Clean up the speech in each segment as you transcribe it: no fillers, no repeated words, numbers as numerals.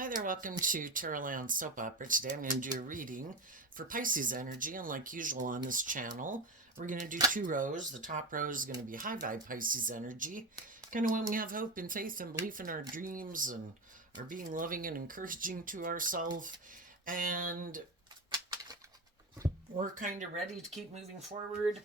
Hi there, welcome to Terraland Soap Opera. Today I'm going to do a reading for Pisces energy, and like usual on this channel, we're going to do two rows. The top row is going to be high vibe Pisces energy, kind of when we have hope and faith and belief in our dreams and are being loving and encouraging to ourselves, and we're kind of ready to keep moving forward,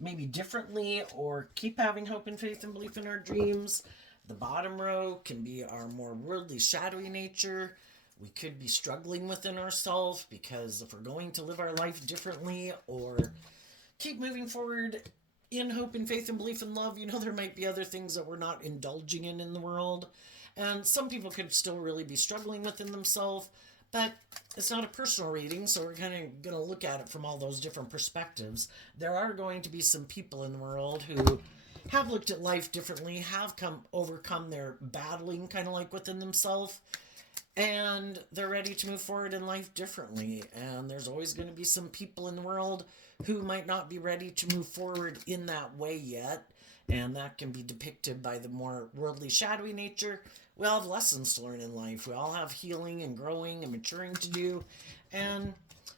maybe differently, or keep having hope and faith and belief in our dreams. The bottom row can be our more worldly, shadowy nature. We could be struggling within ourselves because if we're going to live our life differently or keep moving forward in hope and faith and belief and love, there might be other things that we're not indulging in the world. And some people could still really be struggling within themselves, but it's not a personal reading, so we're kind of going to look at it from all those different perspectives. There are going to be some people in the world who have looked at life differently, have overcome their battling kind of like within themselves, and they're ready to move forward in life differently. And there's always going to be some people in the world who might not be ready to move forward in that way yet, and that can be depicted by the more worldly, shadowy nature. We all have lessons to learn in life. We all have healing and growing and maturing to do, and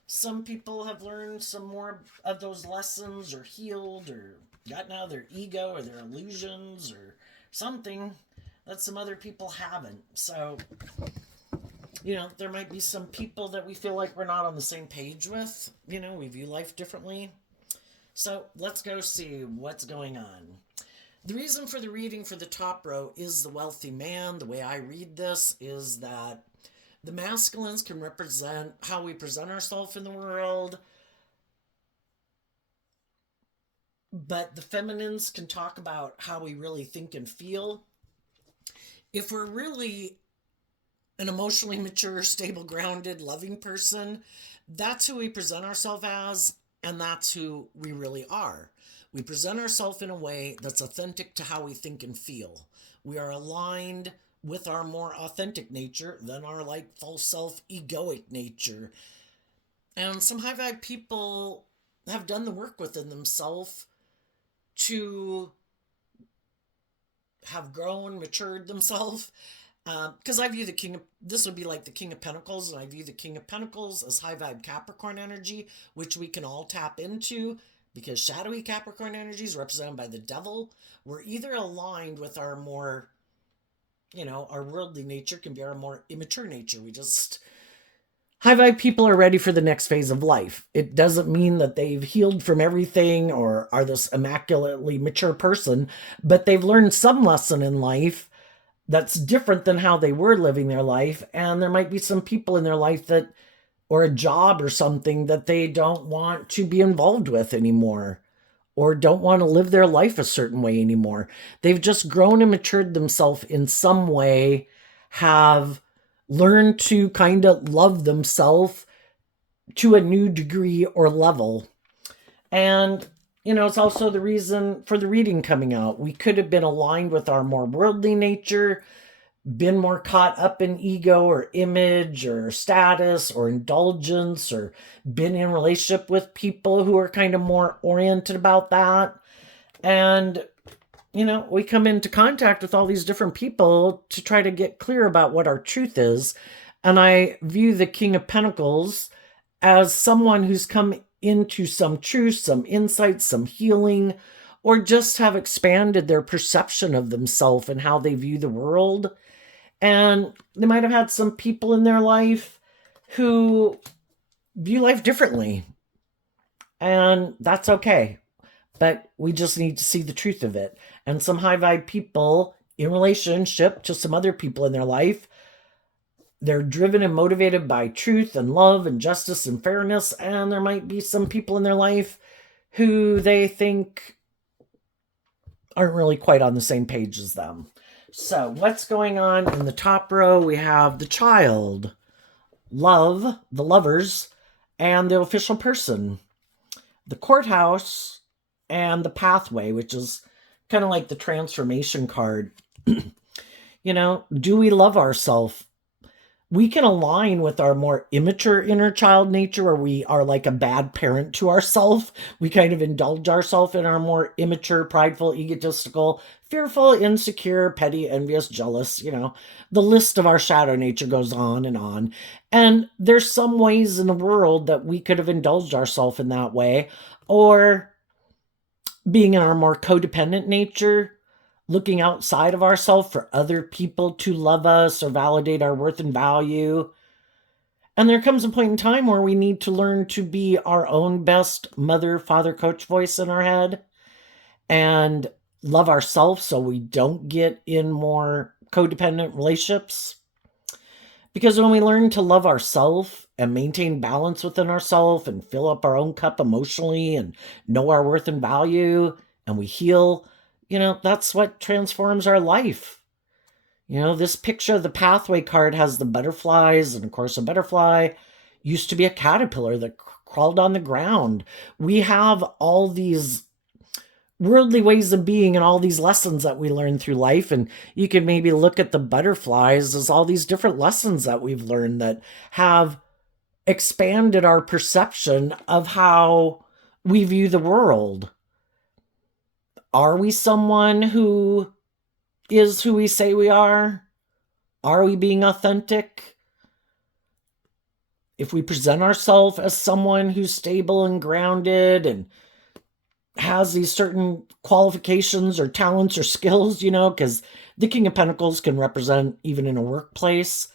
some people have learned some more of those lessons or healed or gotten out of their ego or their illusions or something that some other people haven't. So, there might be some people that we feel like we're not on the same page with. We view life differently. So let's go see what's going on. The reason for the reading for the top row is the wealthy man. The way I read this is that the masculines can represent how we present ourselves in the world, but the feminines can talk about how we really think and feel. If we're really an emotionally mature, stable, grounded, loving person, that's who we present ourselves as, and that's who we really are. We present ourselves in a way that's authentic to how we think and feel. We are aligned with our more authentic nature than our false self egoic nature. And some high vibe people have done the work within themselves to have grown, matured themselves. Because I view this would be like the King of Pentacles, and I view the King of Pentacles as high vibe Capricorn energy, which we can all tap into because shadowy Capricorn energy is represented by the devil. We're either aligned with our more, our worldly nature, can be our more immature nature. High vibe people are ready for the next phase of life. It doesn't mean that they've healed from everything or are this immaculately mature person, but they've learned some lesson in life that's different than how they were living their life. And there might be some people in their life or a job or something that they don't want to be involved with anymore, or don't want to live their life a certain way anymore. They've just grown and matured themselves in some way, have learned to kind of love themselves to a new degree or level. And it's also the reason for the reading coming out. We could have been aligned with our more worldly nature, been more caught up in ego or image or status or indulgence, or been in relationship with people who are kind of more oriented about that. And, we come into contact with all these different people to try to get clear about what our truth is. And I view the King of Pentacles as someone who's come into some truth, some insight, some healing, or just have expanded their perception of themselves and how they view the world. And they might have had some people in their life who view life differently. And that's okay. But we just need to see the truth of it. And some high vibe people in relationship to some other people in their life, they're driven and motivated by truth and love and justice and fairness. And there might be some people in their life who they think aren't really quite on the same page as them. So what's going on in the top row? We have the child, love, the lovers, and the official person, the courthouse, and the pathway, which is kind of like the transformation card. Do we love ourselves? we can align with our more immature inner child nature where we are like a bad parent to ourselves. We kind of indulge ourselves in our more immature, prideful, egotistical, fearful, insecure, petty, envious, jealous, the list of our shadow nature goes on and on. And there's some ways in the world that we could have indulged ourselves in that way, or being in our more codependent nature, looking outside of ourselves for other people to love us or validate our worth and value. And there comes a point in time where we need to learn to be our own best mother, father, coach voice in our head and love ourselves so we don't get in more codependent relationships. Because when we learn to love ourselves and maintain balance within ourselves and fill up our own cup emotionally and know our worth and value, and we heal, that's what transforms our life. This picture of the pathway card has the butterflies, and of course, a butterfly used to be a caterpillar that crawled on the ground. We have all these worldly ways of being and all these lessons that we learn through life, and you can maybe look at the butterflies as all these different lessons that we've learned that have expanded our perception of how we view the world. Are we someone who is who we say we are? Are we being authentic? If we present ourselves as someone who's stable and grounded and has these certain qualifications or talents or skills, because the King of Pentacles can represent even in a workplace,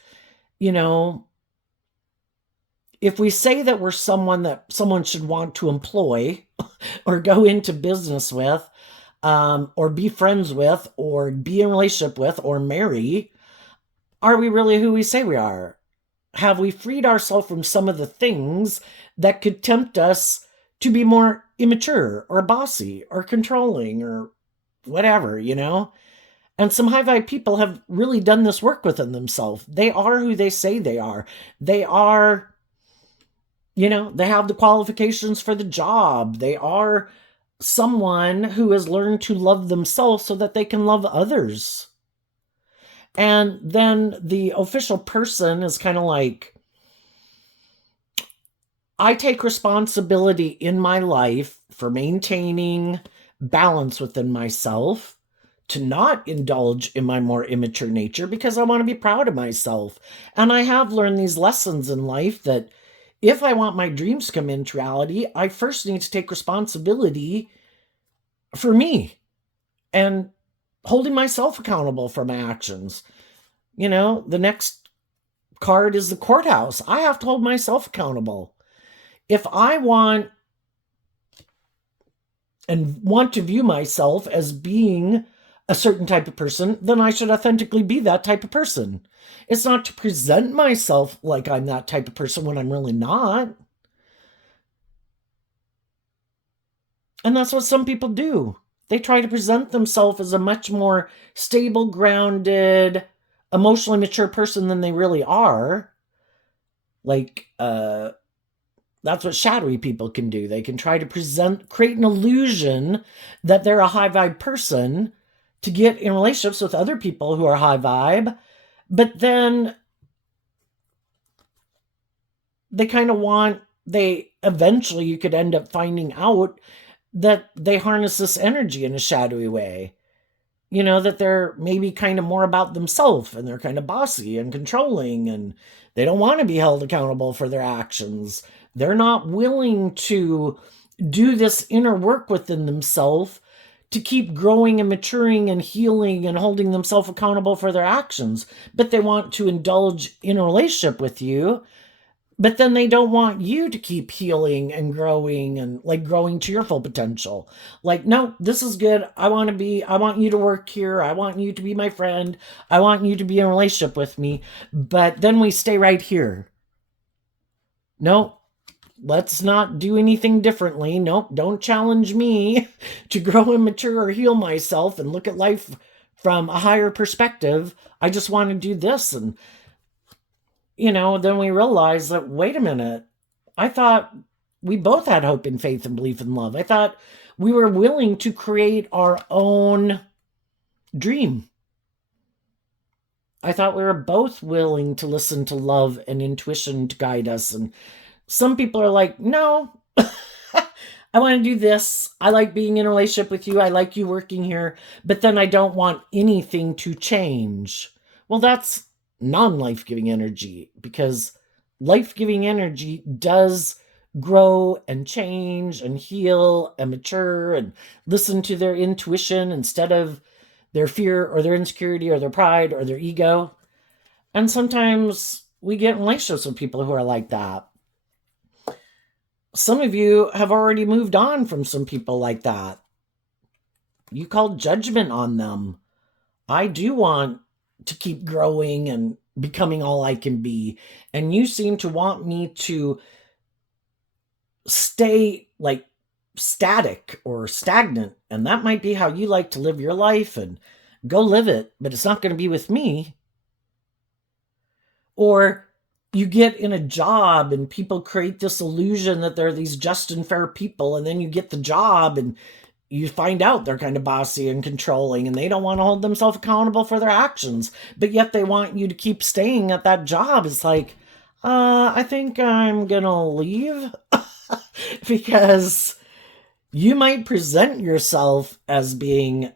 if we say that we're someone that someone should want to employ or go into business with, or be friends with, or be in a relationship with, or marry, are we really who we say we are? Have we freed ourselves from some of the things that could tempt us to be more immature or bossy or controlling or whatever, And some high vibe people have really done this work within themselves. They are who they say they are. They are, they have the qualifications for the job. They are someone who has learned to love themselves so that they can love others. And then the official person is kind of like, I take responsibility in my life for maintaining balance within myself, to not indulge in my more immature nature because I want to be proud of myself. And I have learned these lessons in life that if I want my dreams to come into reality, I first need to take responsibility for me and holding myself accountable for my actions. The next card is the courthouse. I have to hold myself accountable. If I want to view myself as being a certain type of person, then I should authentically be that type of person. It's not to present myself like I'm that type of person when I'm really not. And that's what some people do. They try to present themselves as a much more stable, grounded, emotionally mature person than they really are. Like, that's what shadowy people can do. They can try to create an illusion that they're a high vibe person to get in relationships with other people who are high vibe. But then eventually you could end up finding out that they harness this energy in a shadowy way. That they're maybe kind of more about themselves and they're kind of bossy and controlling and they don't want to be held accountable for their actions. They're not willing to do this inner work within themselves to keep growing and maturing and healing and holding themselves accountable for their actions. But they want to indulge in a relationship with you. But then they don't want you to keep healing and growing and like growing to your full potential. Like, no, this is good. I want you to work here. I want you to be my friend. I want you to be in a relationship with me. But then we stay right here. No, let's not do anything differently. Nope, don't challenge me to grow and mature or heal myself and look at life from a higher perspective. I just want to do this. And then we realize that, wait a minute, I thought we both had hope and faith and belief in love. I thought we were willing to create our own dream. I thought we were both willing to listen to love and intuition to guide us. And some people are like, no, I want to do this. I like being in a relationship with you. I like you working here, but then I don't want anything to change. Well, that's non life giving energy, because life giving energy does grow and change and heal and mature and listen to their intuition instead of their fear or their insecurity or their pride or their ego. And sometimes we get in relationships with people who are like that. Some of you have already moved on from some people like that. You call judgment on them. I do want to keep growing and becoming all I can be. And you seem to want me to stay like static or stagnant. And that might be how you like to live your life, and go live it, but it's not going to be with me. Or you get in a job and people create this illusion that they're these just and fair people, and then you get the job and you find out they're kind of bossy and controlling, and they don't want to hold themselves accountable for their actions, but yet they want you to keep staying at that job. It's like, I think I'm gonna leave because you might present yourself as being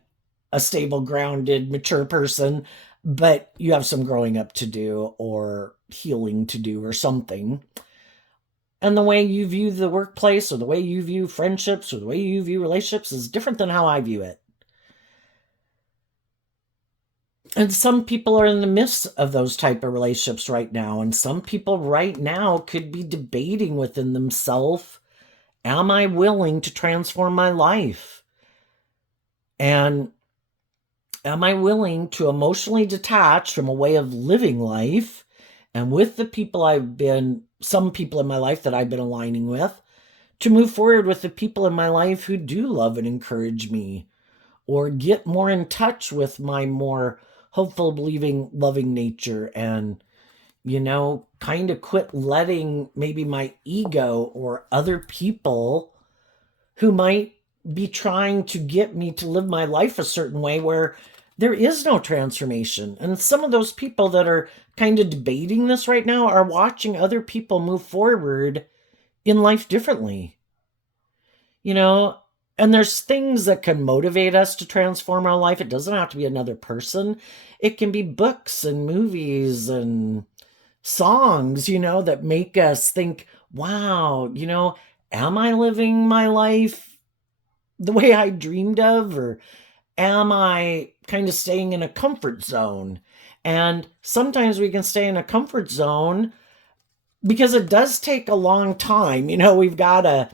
a stable, grounded, mature person, but you have some growing up to do or healing to do or something. And the way you view the workplace or the way you view friendships or the way you view relationships is different than how I view it. And some people are in the midst of those type of relationships right now. And some people right now could be debating within themselves, am I willing to transform my life? And am I willing to emotionally detach from a way of living life? And with the people some people in my life that I've been aligning with, to move forward with the people in my life who do love and encourage me, or get more in touch with my more hopeful, believing, loving nature, and, kind of quit letting maybe my ego or other people who might be trying to get me to live my life a certain way where there is no transformation. And some of those people that are kind of debating this right now are watching other people move forward in life differently. And there's things that can motivate us to transform our life. It doesn't have to be another person. It can be books and movies and songs, that make us think, wow, am I living my life the way I dreamed of? Or am I kind of staying in a comfort zone? And sometimes we can stay in a comfort zone because it does take a long time. We've got to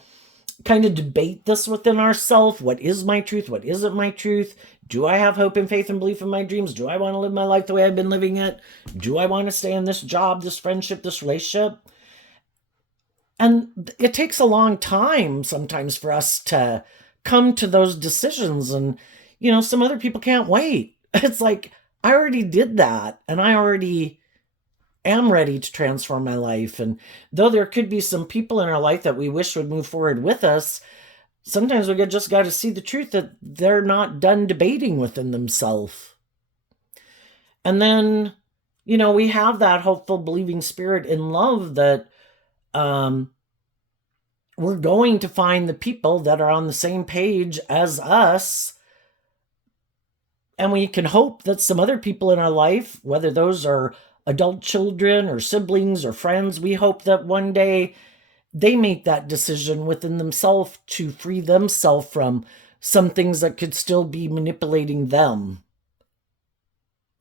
kind of debate this within ourselves. What is my truth? What isn't my truth? Do I have hope and faith and belief in my dreams? Do I want to live my life the way I've been living it? Do I want to stay in this job, this friendship, this relationship? And it takes a long time sometimes for us to come to those decisions. And, some other people can't wait. It's like, I already did that, and I already am ready to transform my life. And though there could be some people in our life that we wish would move forward with us, sometimes we just got to see the truth that they're not done debating within themselves. And then, we have that hopeful, believing spirit in love that we're going to find the people that are on the same page as us. And we can hope that some other people in our life, whether those are adult children or siblings or friends, we hope that one day they make that decision within themselves to free themselves from some things that could still be manipulating them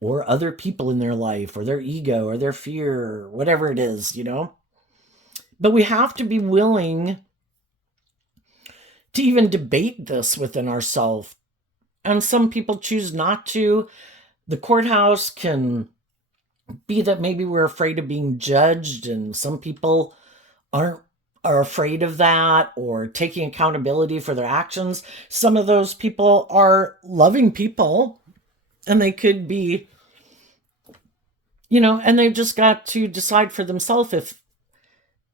or other people in their life or their ego or their fear or whatever it is, But we have to be willing to even debate this within ourselves. And some people choose not to. The courthouse can be that maybe we're afraid of being judged, and some people are afraid of that or taking accountability for their actions. Some of those people are loving people, and they could be, and they've just got to decide for themselves if,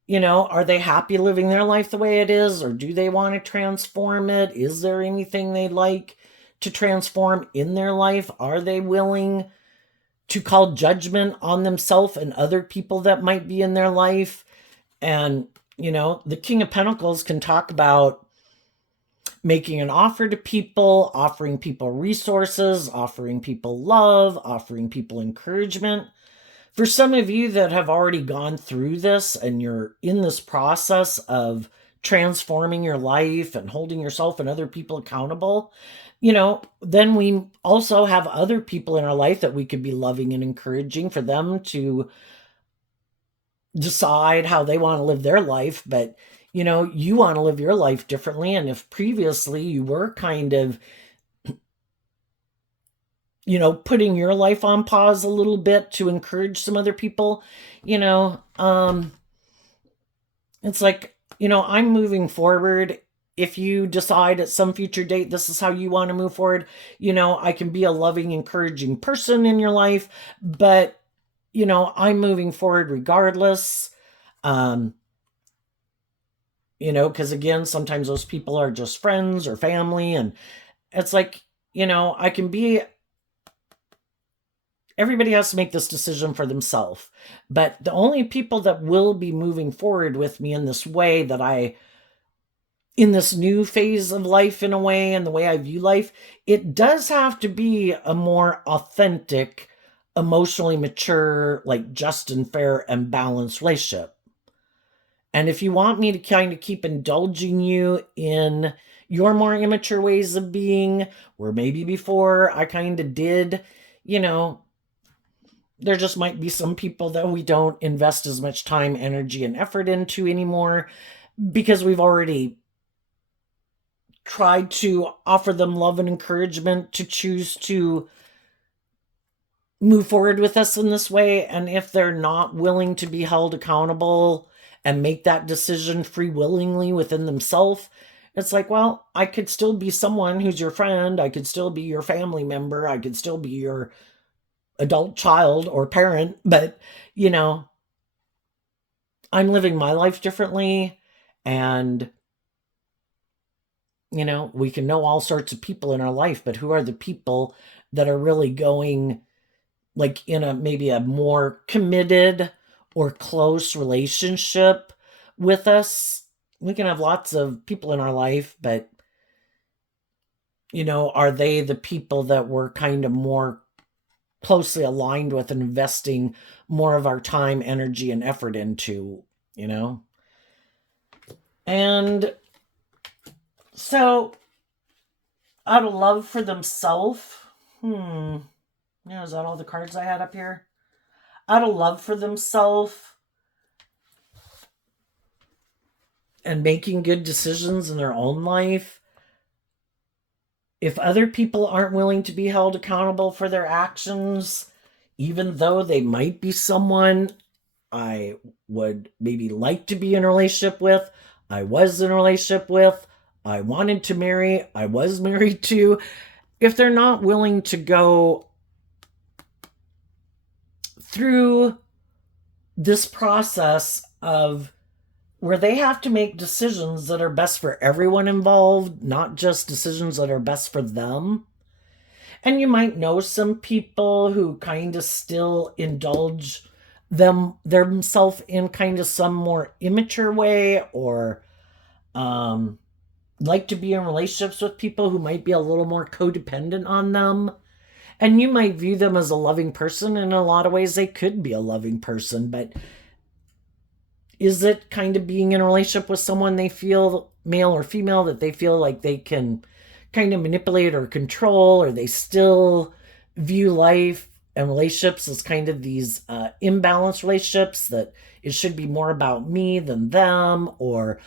are they happy living their life the way it is, or do they want to transform it? Is there anything they'd like to transform in their life? Are they willing to call judgment on themselves and other people that might be in their life. And, the King of Pentacles can talk about making an offer to people, offering people resources, offering people love, offering people encouragement. For some of you that have already gone through this and you're in this process of transforming your life and holding yourself and other people accountable, then we also have other people in our life that we could be loving and encouraging for them to decide how they want to live their life. But, you want to live your life differently. And if previously you were kind of, putting your life on pause a little bit to encourage some other people, it's like, I'm moving forward. If you decide at some future date, this is how you want to move forward, I can be a loving, encouraging person in your life, but, I'm moving forward regardless. Because again, sometimes those people are just friends or family. And it's like, I can be, everybody has to make this decision for themselves. But the only people that will be moving forward with me in this way in this new phase of life, in a way, and the way I view life, it does have to be a more authentic, emotionally mature, like just and fair and balanced relationship. And if you want me to kind of keep indulging you in your more immature ways of being, where maybe before I kind of did, there just might be some people that we don't invest as much time, energy, and effort into anymore because we've already tried to offer them love and encouragement to choose to move forward with us in this way. And if they're not willing to be held accountable and make that decision free willingly within themselves, it's like, well, I could still be someone who's your friend. I could still be your family member. I could still be your adult child or parent, but, I'm living my life differently. And, we can know all sorts of people in our life, but who are the people that are really going like in maybe a more committed or close relationship with us? We can have lots of people in our life, but, are they the people that we're kind of more closely aligned with and investing more of our time, energy, and effort into, And so, out of love for themselves, is that all the cards I had up here? Out of love for themselves and making good decisions in their own life, if other people aren't willing to be held accountable for their actions, even though they might be someone I would maybe like to be in a relationship with, I was in a relationship with, I wanted to marry, I was married to, if they're not willing to go through this process of where they have to make decisions that are best for everyone involved, not just decisions that are best for them. And you might know some people who kind of still indulge themselves in kind of some more immature way, or like to be in relationships with people who might be a little more codependent on them. And you might view them as a loving person. In a lot of ways, they could be a loving person, but is it kind of being in a relationship with someone they feel, male or female, that they feel like they can kind of manipulate or control, or they still view life and relationships as kind of these imbalanced relationships, that it should be more about me than them, or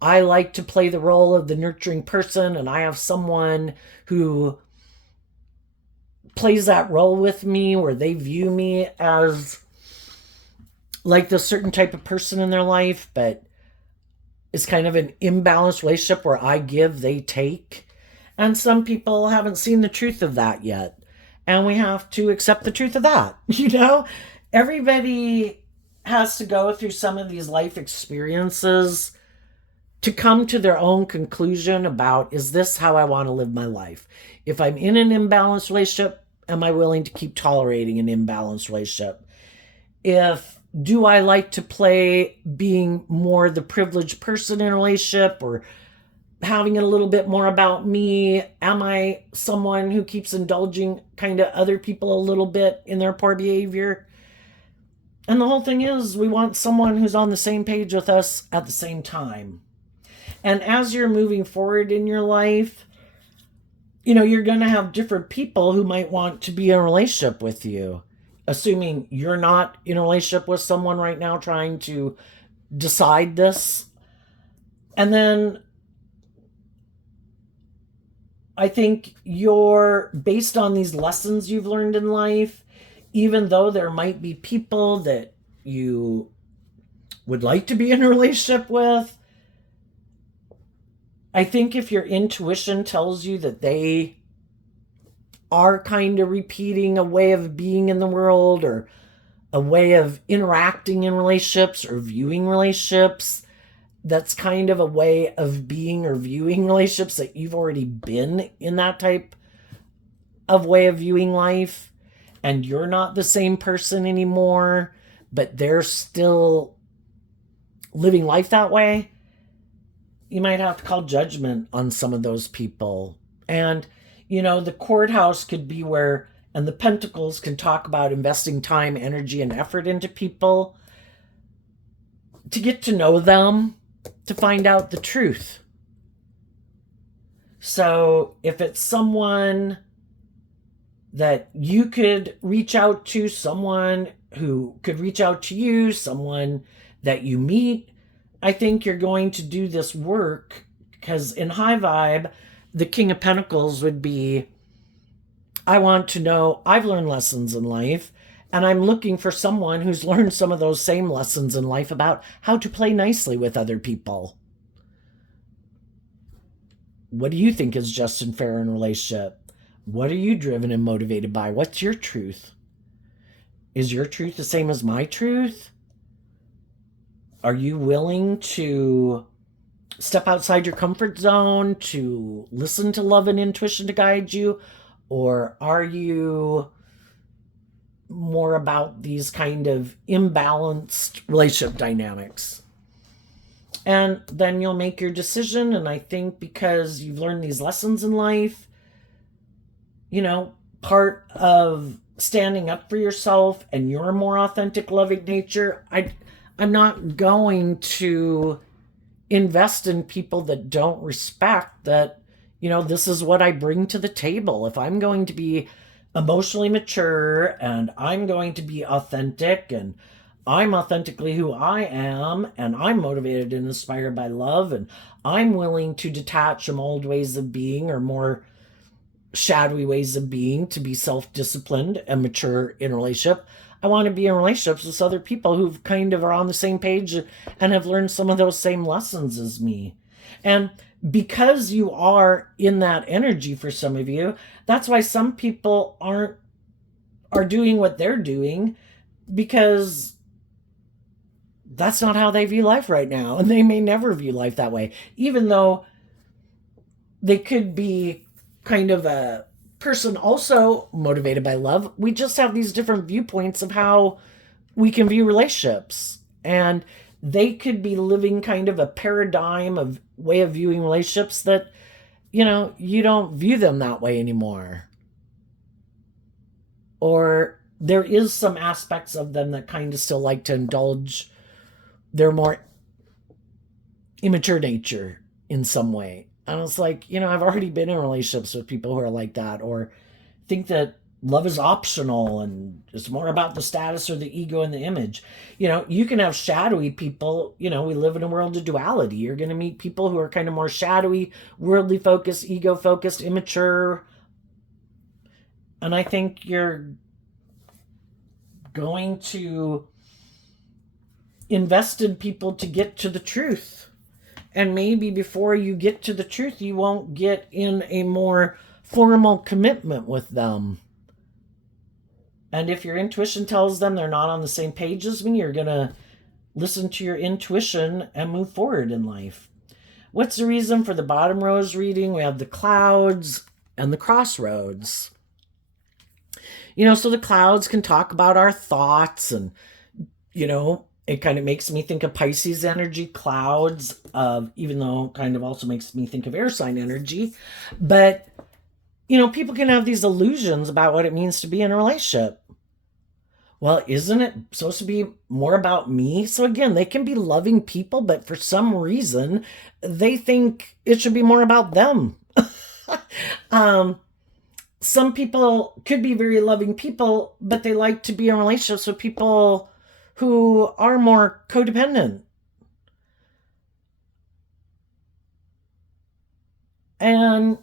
I like to play the role of the nurturing person and I have someone who plays that role with me, where they view me as like the certain type of person in their life, but it's kind of an imbalanced relationship where I give, they take. And some people haven't seen the truth of that yet. And we have to accept the truth of that. Everybody has to go through some of these life experiences to come to their own conclusion about, is this how I want to live my life? If I'm in an imbalanced relationship, am I willing to keep tolerating an imbalanced relationship? Do I like to play being more the privileged person in a relationship, or having it a little bit more about me? Am I someone who keeps indulging kind of other people a little bit in their poor behavior? And the whole thing is, we want someone who's on the same page with us at the same time. And as you're moving forward in your life, you're going to have different people who might want to be in a relationship with you. Assuming you're not in a relationship with someone right now trying to decide this. And then I think you're, based on these lessons you've learned in life, even though there might be people that you would like to be in a relationship with, I think if your intuition tells you that they are kind of repeating a way of being in the world, or a way of interacting in relationships or viewing relationships, that's kind of a way of being or viewing relationships that you've already been in that type of way of viewing life, and you're not the same person anymore, but they're still living life that way, you might have to call judgment on some of those people. And, the courthouse could be where, and the pentacles can talk about investing time, energy, and effort into people to get to know them, to find out the truth. So if it's someone that you could reach out to, someone who could reach out to you, someone that you meet, I think you're going to do this work, because in high vibe, the King of Pentacles would be, I want to know, I've learned lessons in life, and I'm looking for someone who's learned some of those same lessons in life about how to play nicely with other people. What do you think is just and fair in a relationship? What are you driven and motivated by? What's your truth? Is your truth the same as my truth? Are you willing to step outside your comfort zone, to listen to love and intuition to guide you? Or are you more about these kind of imbalanced relationship dynamics? And then you'll make your decision. And I think because you've learned these lessons in life, part of standing up for yourself and your more authentic, loving nature, I'm not going to invest in people that don't respect that, this is what I bring to the table. If I'm going to be emotionally mature, and I'm going to be authentic, and I'm authentically who I am, and I'm motivated and inspired by love, and I'm willing to detach from old ways of being or more shadowy ways of being to be self-disciplined and mature in a relationship, I want to be in relationships with other people who kind of are on the same page and have learned some of those same lessons as me. And because you are in that energy, for some of you, that's why some people are doing what they're doing, because that's not how they view life right now. And they may never view life that way, even though they could be kind of a person also motivated by love. We just have these different viewpoints of how we can view relationships. And they could be living kind of a paradigm of way of viewing relationships that, you don't view them that way anymore. Or there is some aspects of them that kind of still like to indulge their more immature nature in some way. And it's like, I've already been in relationships with people who are like that, or think that love is optional and it's more about the status or the ego and the image. You can have shadowy people. We live in a world of duality. You're going to meet people who are kind of more shadowy, worldly focused, ego focused, immature. And I think you're going to invest in people to get to the truth. And maybe before you get to the truth, you won't get in a more formal commitment with them. And if your intuition tells them they're not on the same page as me, you're going to listen to your intuition and move forward in life. What's the reason for the bottom rose reading? We have the clouds and the crossroads. So the clouds can talk about our thoughts, and it kind of makes me think of Pisces energy, clouds, even though kind of also makes me think of air sign energy. But, people can have these illusions about what it means to be in a relationship. Well, isn't it supposed to be more about me? So again, they can be loving people, but for some reason, they think it should be more about them. um, some people could be very loving people, but they like to be in relationships with people who are more codependent. And,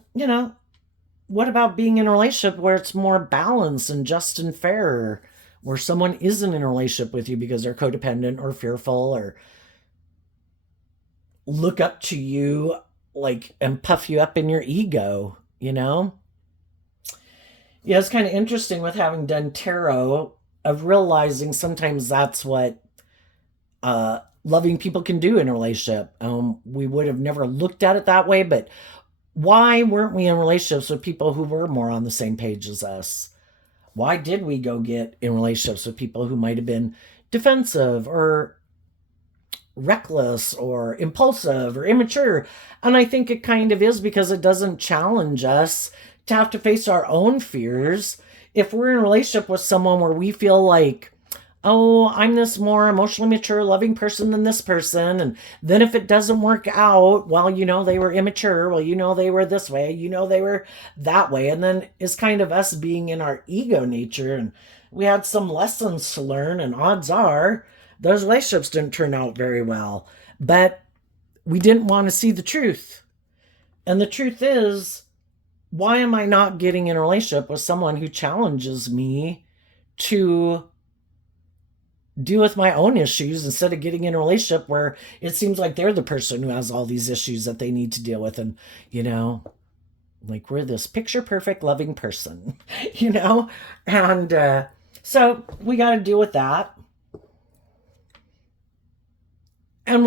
what about being in a relationship where it's more balanced and just and fair, where someone isn't in a relationship with you because they're codependent or fearful or look up to you like and puff you up in your ego? Yeah, it's kind of interesting with having done tarot of realizing sometimes that's what loving people can do in a relationship. We would have never looked at it that way, but why weren't we in relationships with people who were more on the same page as us? Why did we go get in relationships with people who might have been defensive or reckless or impulsive or immature? And I think it kind of is because it doesn't challenge us to have to face our own fears. If we're in a relationship with someone where we feel like, oh, I'm this more emotionally mature, loving person than this person. And then if it doesn't work out, well, they were immature. Well, they were this way. They were that way. And then it's kind of us being in our ego nature. And we had some lessons to learn. And odds are those relationships didn't turn out very well. But we didn't want to see the truth. And the truth is, why am I not getting in a relationship with someone who challenges me to deal with my own issues instead of getting in a relationship where it seems like they're the person who has all these issues that they need to deal with? And, like we're this picture perfect loving person, And so we got to deal with that. And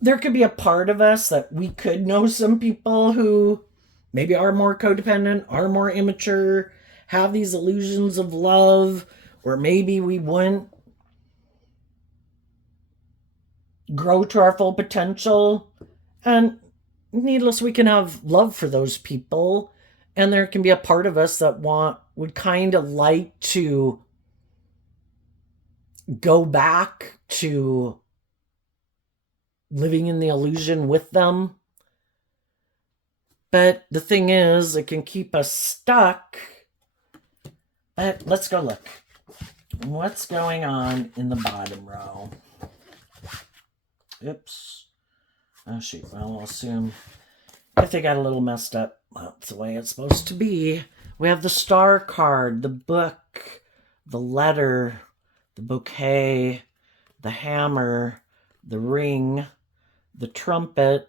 there could be a part of us that we could know some people who maybe are more codependent, are more immature, have these illusions of love, or maybe we wouldn't grow to our full potential. And needless, we can have love for those people. And there can be a part of us that would kind of like to go back to living in the illusion with them. But the thing is, it can keep us stuck. But let's go look. What's going on in the bottom row? Oops. Oh, shoot. Well, I'll assume if they got a little messed up, that's the way it's supposed to be. We have the star card, the book, the letter, the bouquet, the hammer, the ring, the trumpet,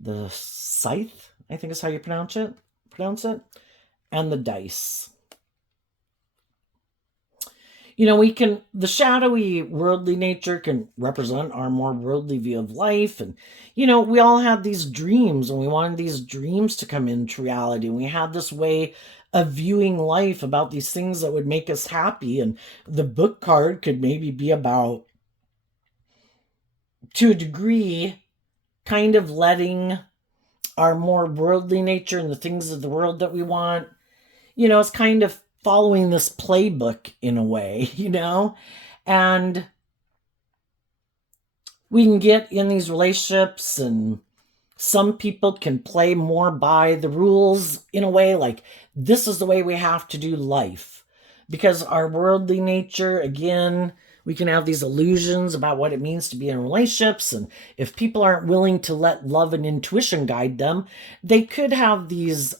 the scythe, I think is how you pronounce it, and the dice. The shadowy worldly nature can represent our more worldly view of life. And, we all had these dreams and we wanted these dreams to come into reality. And we had this way of viewing life about these things that would make us happy. And the book card could maybe be about, to a degree, kind of letting our more worldly nature and the things of the world that we want, it's kind of following this playbook in a way, and we can get in these relationships and some people can play more by the rules in a way, like this is the way we have to do life. Because our worldly nature, again, we can have these illusions about what it means to be in relationships. And if people aren't willing to let love and intuition guide them, they could have these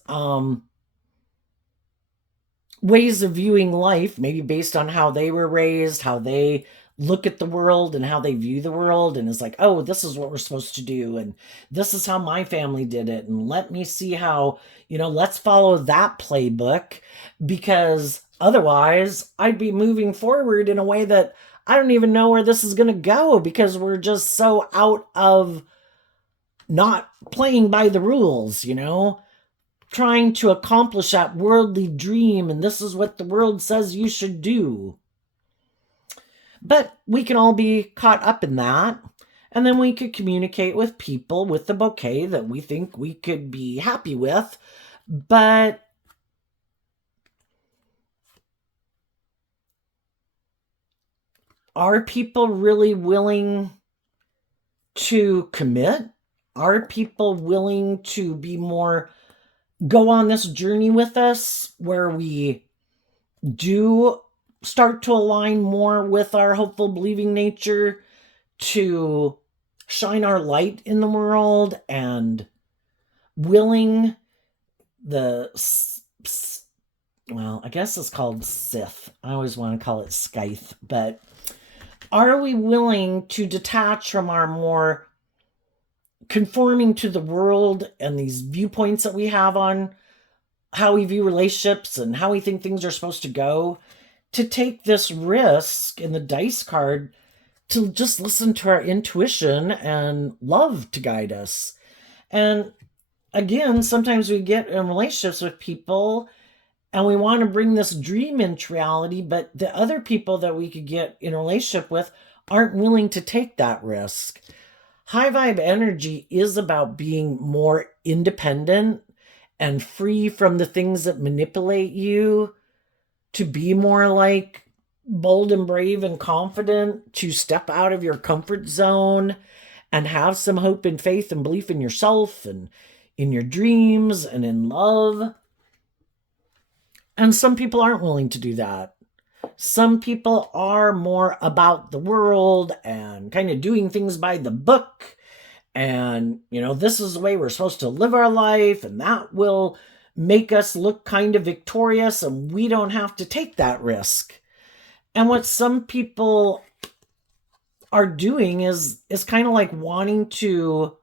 ways of viewing life, maybe based on how they were raised, how they look at the world and how they view the world. And it's like, oh, this is what we're supposed to do. And this is how my family did it. And let me see how, let's follow that playbook, because otherwise I'd be moving forward in a way that I don't even know where this is going to go, because we're just so out of not playing by the rules, trying to accomplish that worldly dream, and this is what the world says you should do. But we can all be caught up in that. And then we could communicate with people with the bouquet that we think we could be happy with. But are people really willing to commit? Are people willing to be more, go on this journey with us where we do start to align more with our hopeful, believing nature, to shine our light in the world, and willing well, I guess it's called Sith. I always want to call it Scythe, but are we willing to detach from our more conforming to the world and these viewpoints that we have on how we view relationships and how we think things are supposed to go, to take this risk in the dice card to just listen to our intuition and love to guide us? And again, sometimes we get in relationships with people and we want to bring this dream into reality, but the other people that we could get in a relationship with aren't willing to take that risk. High vibe energy is about being more independent and free from the things that manipulate you, to be more like bold and brave and confident, to step out of your comfort zone and have some hope and faith and belief in yourself and in your dreams and in love. And some people aren't willing to do that. Some people are more about the world and kind of doing things by the book. And, this is the way we're supposed to live our life, and that will make us look kind of victorious, and we don't have to take that risk. And what some people are doing is kind of like wanting to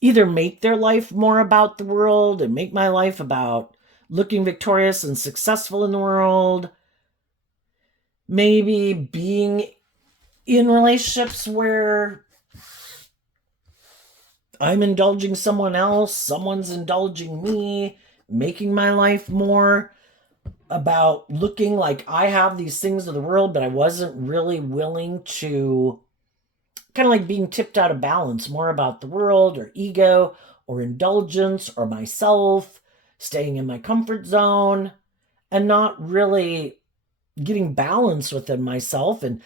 either make their life more about the world and make my life about looking victorious and successful in the world, maybe being in relationships where I'm indulging someone else, someone's indulging me, making my life more about looking like I have these things of the world, but I wasn't really willing to, kind of like being tipped out of balance, more about the world or ego or indulgence or myself, staying in my comfort zone and not really getting balance within myself and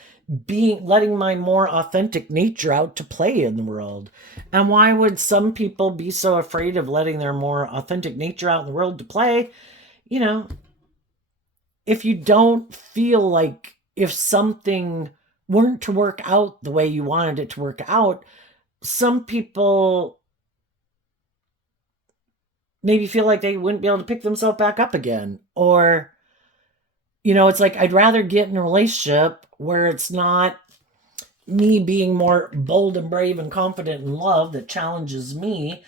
letting my more authentic nature out to play in the world. And why would some people be so afraid of letting their more authentic nature out in the world to play? If you don't feel like, if something weren't to work out the way you wanted it to work out, some people maybe feel like they wouldn't be able to pick themselves back up again. Or, it's like, I'd rather get in a relationship where it's not me being more bold and brave and confident in love that challenges me.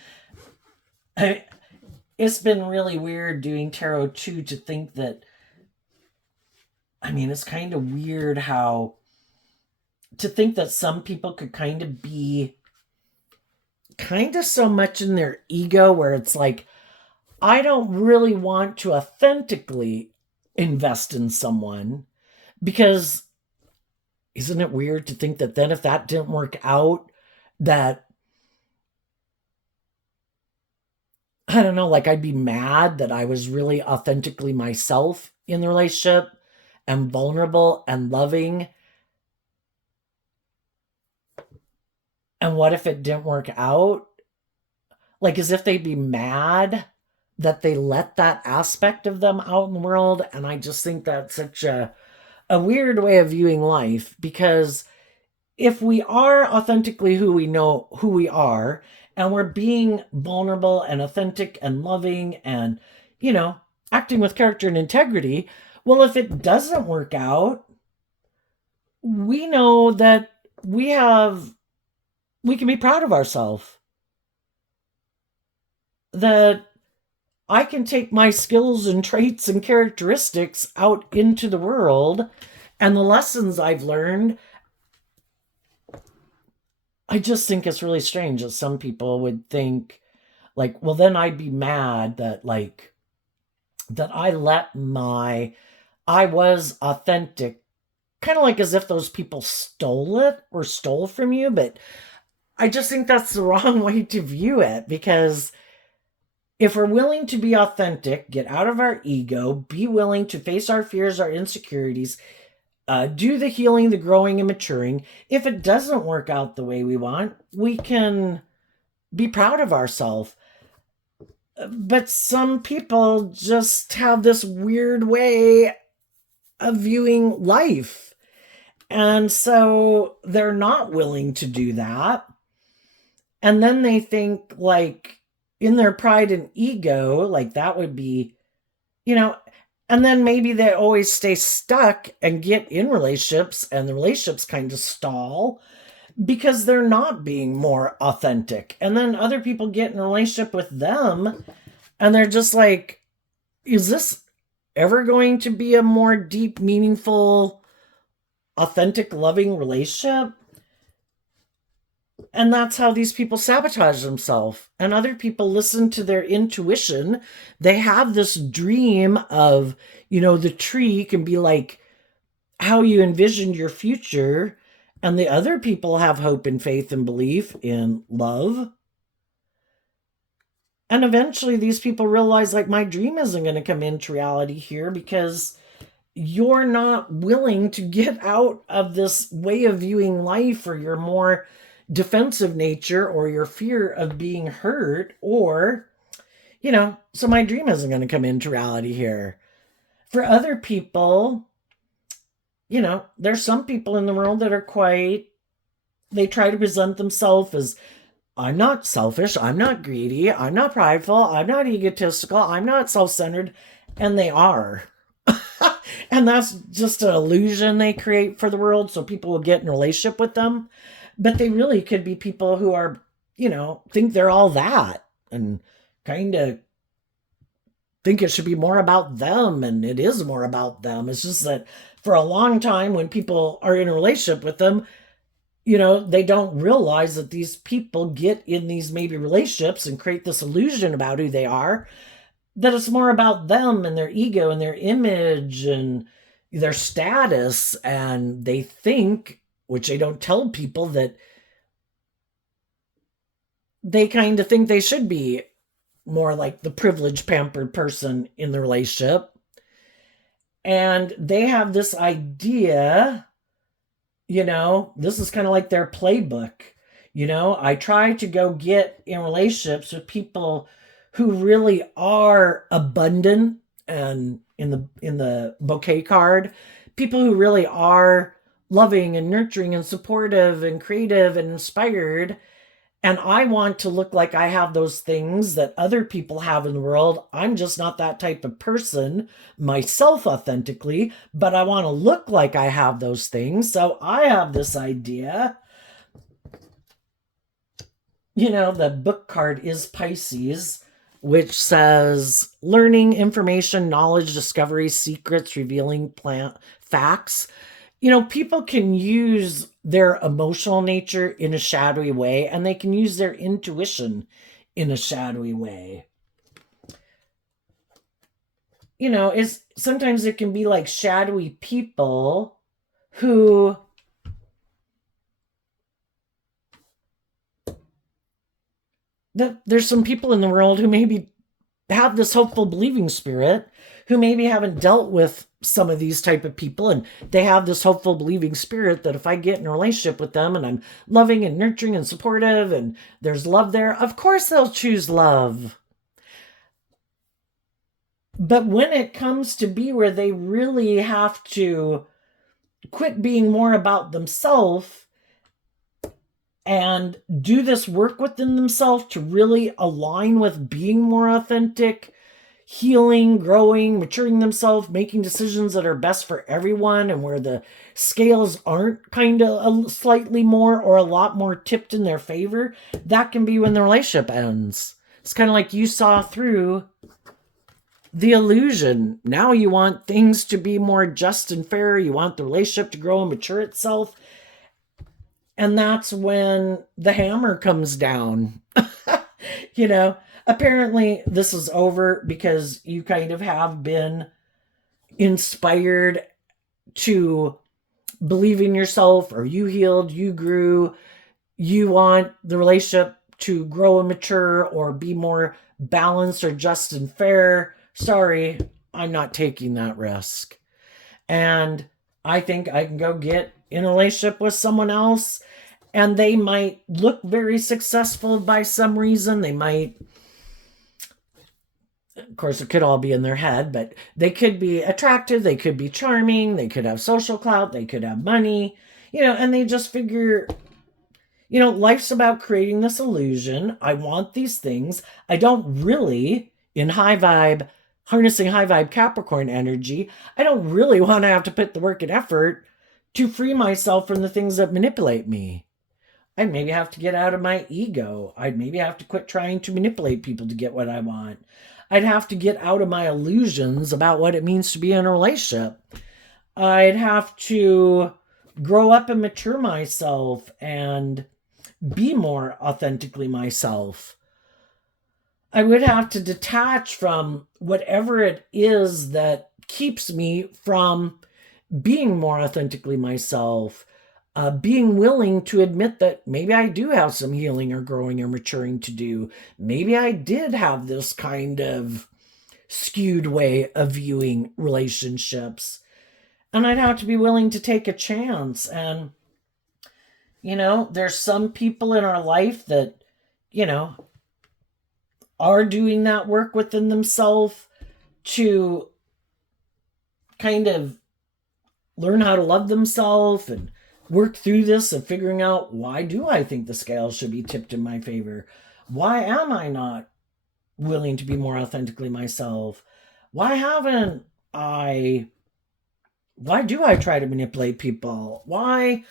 It's been really weird doing tarot too, to think that, it's kind of weird how, to think that some people could kind of be kind of so much in their ego where it's like, I don't really want to authentically invest in someone, because isn't it weird to think that then if that didn't work out, that, I don't know, like I'd be mad that I was really authentically myself in the relationship and vulnerable and loving. And what if it didn't work out? Like, as if they'd be mad that they let that aspect of them out in the world. And I just think that's such a weird way of viewing life, because if we are authentically who we know who we are, and we're being vulnerable and authentic and loving and, acting with character and integrity, well, if it doesn't work out, we know that we can be proud of ourselves. That I can take my skills and traits and characteristics out into the world, and the lessons I've learned. I just think it's really strange that some people would think Like, well, then I'd be mad that, like, that I was authentic, kind of like as if those people stole it or stole from you. But I just think that's the wrong way to view it, because if we're willing to be authentic, get out of our ego, be willing to face our fears, our insecurities, do the healing, the growing, and maturing. If it doesn't work out the way we want, we can be proud of ourselves. But some people just have this weird way of viewing life. And so they're not willing to do that. And then they think, like, in their pride and ego, like that would be, you know, and then maybe they always stay stuck and get in relationships, and the relationships kind of stall because they're not being more authentic. And then other people get in a relationship with them and they're just like, is this ever going to be a more deep, meaningful, authentic, loving relationship? And that's how these people sabotage themselves. And other people listen to their intuition. They have this dream of, the tree can be like how you envisioned your future. And the other people have hope and faith and belief in love. And eventually these people realize, like, my dream isn't going to come into reality here because you're not willing to get out of this way of viewing life, or your more defensive nature, or your fear of being hurt, or, so my dream isn't going to come into reality here. For other people, there's some people in the world that are they try to present themselves as, I'm not selfish, I'm not greedy, I'm not prideful, I'm not egotistical, I'm not self-centered, and they are. And that's just an illusion they create for the world so people will get in a relationship with them. But they really could be people who are, think they're all that, and kind of think it should be more about them, and it is more about them. It's just that for a long time, when people are in a relationship with them, they don't realize that these people get in these maybe relationships and create this illusion about who they are, that it's more about them and their ego and their image and their status. And they think, which they don't tell people, that they kind of think they should be more like the privileged, pampered person in the relationship. And they have this idea, this is kind of like their playbook. I try to go get in relationships with people who really are abundant, and in the bouquet card, people who really are loving and nurturing and supportive and creative and inspired. And I want to look like I have those things that other people have in the world. I'm just not that type of person myself authentically, but I want to look like I have those things. So I have this idea. The book card is Pisces, which says learning, information, knowledge, discovery, secrets, revealing facts. People can use their emotional nature in a shadowy way, and they can use their intuition in a shadowy way. Sometimes it can be like shadowy people who there's some people in the world who maybe have this hopeful believing spirit, who maybe haven't dealt with some of these type of people, and they have this hopeful believing spirit that if I get in a relationship with them and I'm loving and nurturing and supportive and there's love there, of course they'll choose love. But when it comes to be where they really have to quit being more about themselves and do this work within themselves to really align with being more authentic, healing, growing, maturing themselves, making decisions that are best for everyone, and where the scales aren't kind of slightly more or a lot more tipped in their favor, that can be when the relationship ends. It's kind of like you saw through the illusion. Now you want things to be more just and fair. You want the relationship to grow and mature itself. And that's when the hammer comes down. apparently this is over because you kind of have been inspired to believe in yourself, or you healed, you grew, you want the relationship to grow and mature or be more balanced or just and fair. Sorry, I'm not taking that risk. And I think I can go get in a relationship with someone else, and they might look very successful by some reason. They might, of course, it could all be in their head, but they could be attractive, they could be charming, they could have social clout, they could have money, and they just figure, life's about creating this illusion. I want these things. I don't really, in high vibe, harnessing high vibe Capricorn energy, I don't really want to have to put the work and effort to free myself from the things that manipulate me. I'd maybe have to get out of my ego. I'd maybe have to quit trying to manipulate people to get what I want. I'd have to get out of my illusions about what it means to be in a relationship. I'd have to grow up and mature myself and be more authentically myself. I would have to detach from whatever it is that keeps me from being more authentically myself, being willing to admit that maybe I do have some healing or growing or maturing to do. Maybe I did have this kind of skewed way of viewing relationships. And I'd have to be willing to take a chance. And, there's some people in our life that, are doing that work within themselves to kind of learn how to love themselves and work through this of figuring out, why do I think the scales should be tipped in my favor? Why am I not willing to be more authentically myself? Why do I try to manipulate people? Why,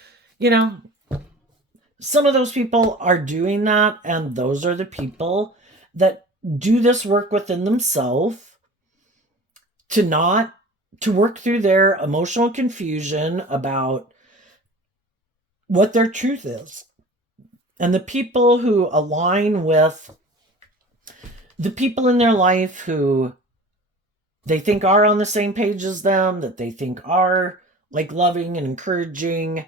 some of those people are doing that, and those are the people that do this work within themselves to work through their emotional confusion about what their truth is. And the people who align with the people in their life who they think are on the same page as them, that they think are like loving and encouraging,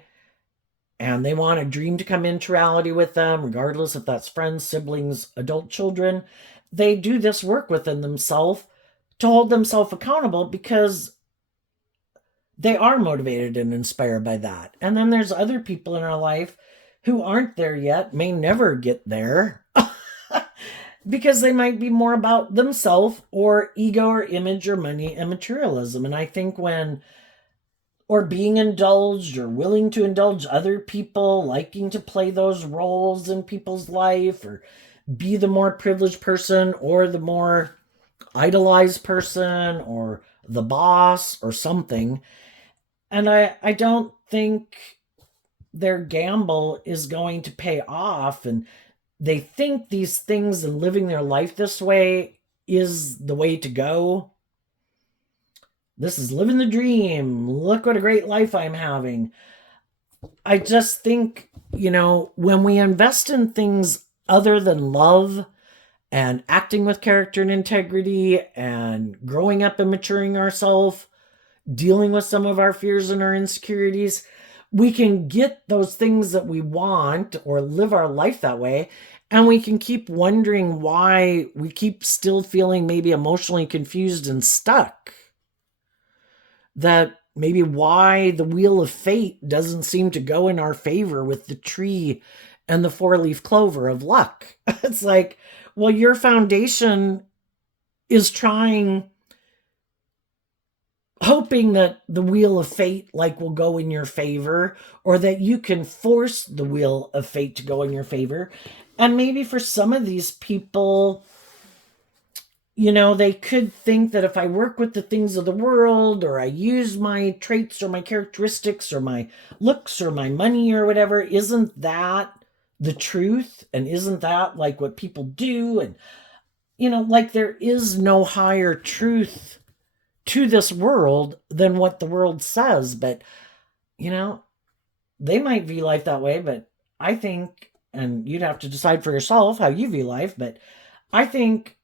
and they want a dream to come into reality with them, regardless if that's friends, siblings, adult children. They do this work within themselves to hold themselves accountable because they are motivated and inspired by that. And then there's other people in our life who aren't there yet, may never get there, because they might be more about themselves or ego or image or money and materialism. And I think or being indulged or willing to indulge other people, liking to play those roles in people's life, or be the more privileged person or the more idolized person or the boss or something. And I don't think their gamble is going to pay off, and they think these things and living their life this way is the way to go. This is living the dream. Look what a great life I'm having. I just think, when we invest in things other than love and acting with character and integrity and growing up and maturing ourselves, dealing with some of our fears and our insecurities, we can get those things that we want or live our life that way. And we can keep wondering why we keep still feeling maybe emotionally confused and stuck. That maybe why the wheel of fate doesn't seem to go in our favor with the tree and the 4-leaf clover of luck. It's like, well, your foundation is hoping that the wheel of fate will go in your favor, or that you can force the wheel of fate to go in your favor. And maybe for some of these people, they could think that if I work with the things of the world, or I use my traits or my characteristics or my looks or my money or whatever, isn't that the truth? And isn't that what people do? And, there is no higher truth to this world than what the world says. But, they might view life that way, but I think, and you'd have to decide for yourself how you view life, but I think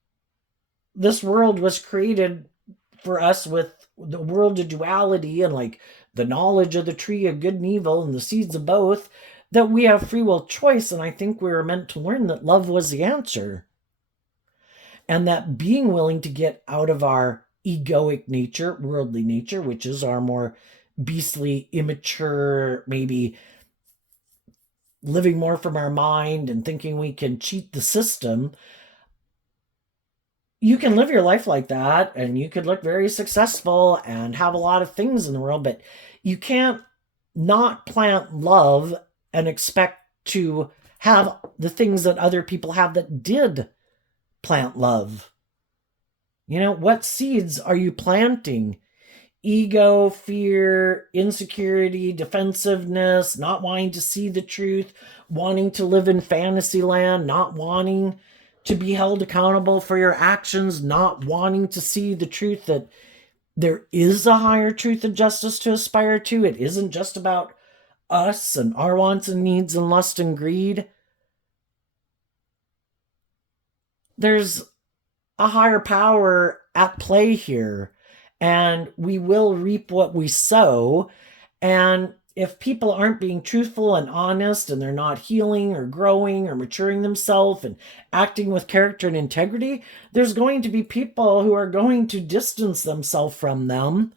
this world was created for us with the world of duality and like the knowledge of the tree of good and evil and the seeds of both, that we have free will choice. And I think we were meant to learn that love was the answer. And that being willing to get out of our egoic nature, worldly nature, which is our more beastly, immature, maybe living more from our mind and thinking we can cheat the system. You can live your life like that and you could look very successful and have a lot of things in the world, but you can't not plant love and expect to have the things that other people have that did plant love. You know, what seeds are you planting? Ego, fear, insecurity, defensiveness, not wanting to see the truth, wanting to live in fantasy land, not wanting to be held accountable for your actions, not wanting to see the truth that there is a higher truth and justice to aspire to. It isn't just about us and our wants and needs and lust and greed. There's a higher power at play here, and we will reap what we sow. And if people aren't being truthful and honest and they're not healing or growing or maturing themselves and acting with character and integrity, there's going to be people who are going to distance themselves from them.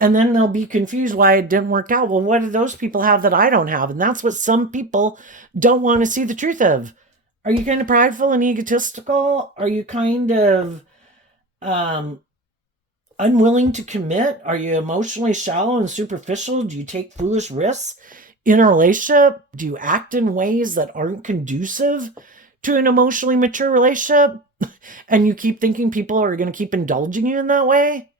And then they'll be confused why it didn't work out. Well, what do those people have that I don't have? And that's what some people don't want to see the truth of. Are you kind of prideful and egotistical? Are you kind of unwilling to commit? Are you emotionally shallow and superficial? Do you take foolish risks in a relationship? Do you act in ways that aren't conducive to an emotionally mature relationship? And you keep thinking people are going to keep indulging you in that way?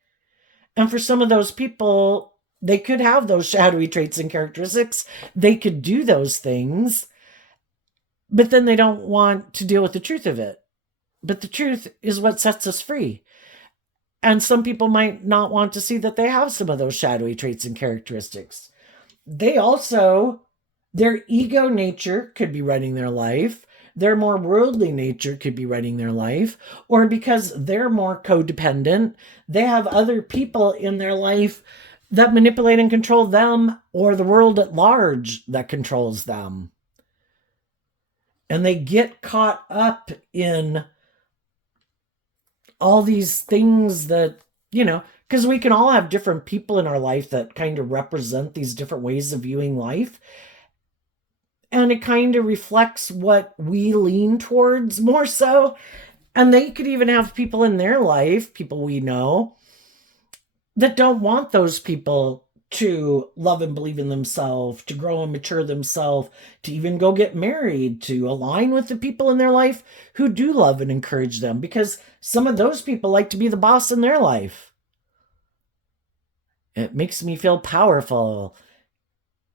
And for some of those people, they could have those shadowy traits and characteristics. They could do those things, but then they don't want to deal with the truth of it. But the truth is what sets us free. And some people might not want to see that they have some of those shadowy traits and characteristics. They also, their ego nature could be running their life. Their more worldly nature could be running their life. Or because they're more codependent, they have other people in their life that manipulate and control them, or the world at large that controls them. And they get caught up in all these things that, you know, because we can all have different people in our life that kind of represent these different ways of viewing life. And it kind of reflects what we lean towards more so. And they could even have people in their life, people we know, that don't want those people to love and believe in themselves, to grow and mature themselves, to even go get married, to align with the people in their life who do love and encourage them, because some of those people like to be the boss in their life. It makes me feel powerful.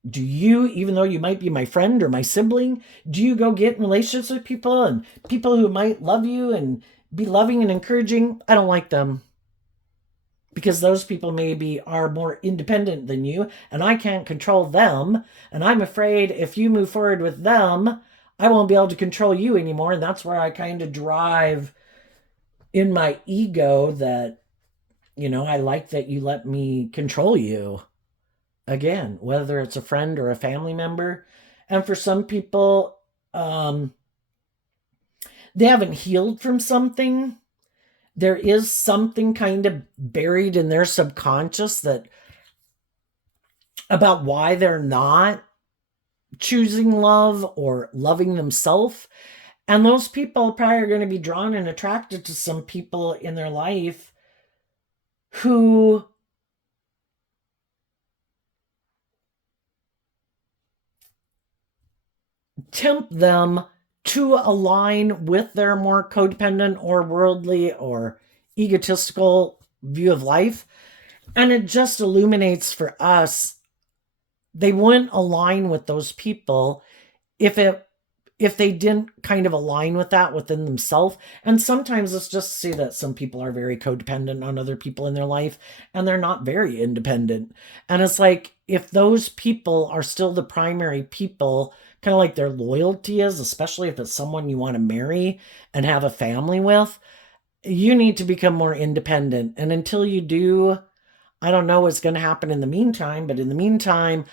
Do you, even though you might be my friend or my sibling, do you go get in relationships with people and people who might love you and be loving and encouraging? I don't like them. Because those people maybe are more independent than you, and I can't control them. And I'm afraid if you move forward with them, I won't be able to control you anymore. And that's where I kind of drive in my ego that, you know, I like that you let me control you. Again, whether it's a friend or a family member. And for some people, they haven't healed from something. There is something kind of buried in their subconscious that about why they're not choosing love or loving themselves. And those people probably are going to be drawn and attracted to some people in their life who tempt them to align with their more codependent or worldly or egotistical view of life. And it just illuminates for us, they wouldn't align with those people if they didn't kind of align with that within themselves. And sometimes it's just to see that some people are very codependent on other people in their life and they're not very independent. And it's like, if those people are still the primary people kind of like their loyalty is, especially if it's someone you want to marry and have a family with. You need to become more independent. And until you do, I don't know what's going to happen in the meantime, but in the meantime,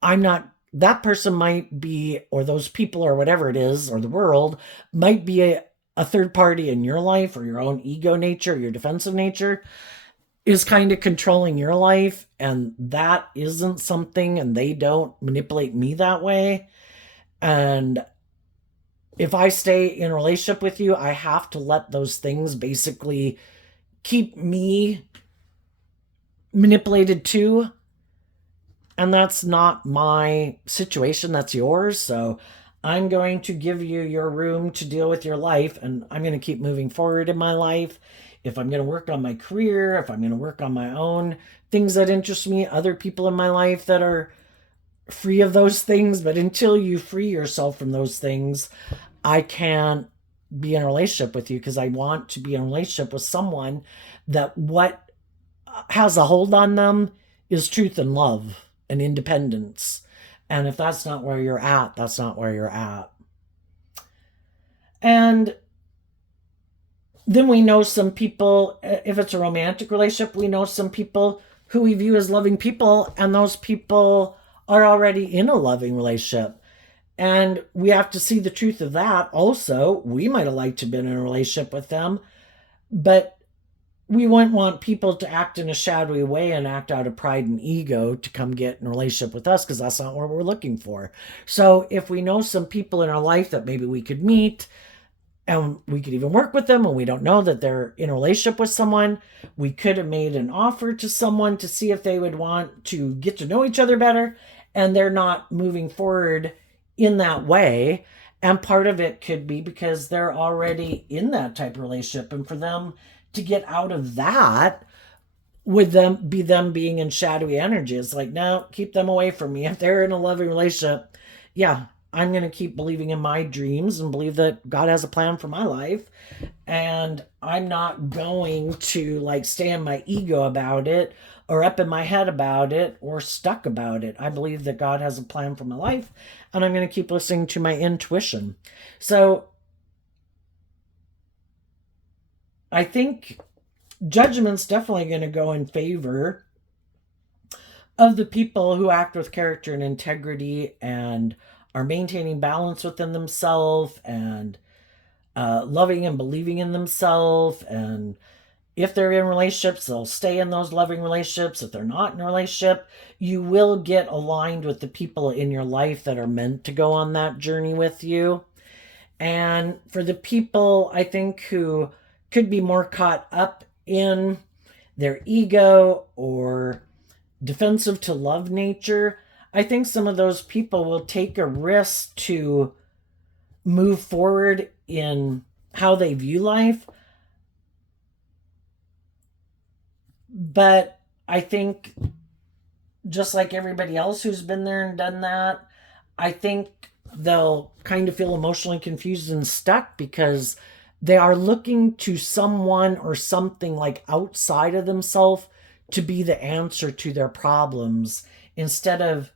I'm not, that person might be, or those people, or whatever it is, or the world might be a third party in your life, or your own ego nature, your defensive nature is kind of controlling your life. And that isn't something, and they don't manipulate me that way. And if I stay in a relationship with you, I have to let those things basically keep me manipulated too. And that's not my situation, that's yours. So I'm going to give you your room to deal with your life, and I'm going to keep moving forward in my life. If I'm going to work on my career, if I'm going to work on my own things that interest me, other people in my life that are free of those things. But until you free yourself from those things, I can't be in a relationship with you, because I want to be in a relationship with someone that what has a hold on them is truth and love and independence. And if that's not where you're at, that's not where you're at. And then we know some people, if it's a romantic relationship, we know some people who we view as loving people, and those people are already in a loving relationship. And we have to see the truth of that also. We might have liked to have been in a relationship with them, but we wouldn't want people to act in a shadowy way and act out of pride and ego to come get in a relationship with us, because that's not what we're looking for. So if we know some people in our life that maybe we could meet, and we could even work with them, and we don't know that they're in a relationship with someone, we could have made an offer to someone to see if they would want to get to know each other better, and they're not moving forward in that way. And part of it could be because they're already in that type of relationship, and for them to get out of that would them being in shadowy energy. It's like, no, keep them away from me. If they're in a loving relationship, yeah, I'm going to keep believing in my dreams and believe that God has a plan for my life. And I'm not going to like stay in my ego about it, or up in my head about it, or stuck about it. I believe that God has a plan for my life, and I'm going to keep listening to my intuition. So I think judgment's definitely going to go in favor of the people who act with character and integrity and are maintaining balance within themselves, and loving and believing in themselves. And if they're in relationships, they'll stay in those loving relationships. If they're not in a relationship, you will get aligned with the people in your life that are meant to go on that journey with you. And for the people, I think, who could be more caught up in their ego or defensive to love nature, I think some of those people will take a risk to move forward in how they view life. But I think, just like everybody else who's been there and done that, I think they'll kind of feel emotionally confused and stuck, because they are looking to someone or something like outside of themselves to be the answer to their problems, instead of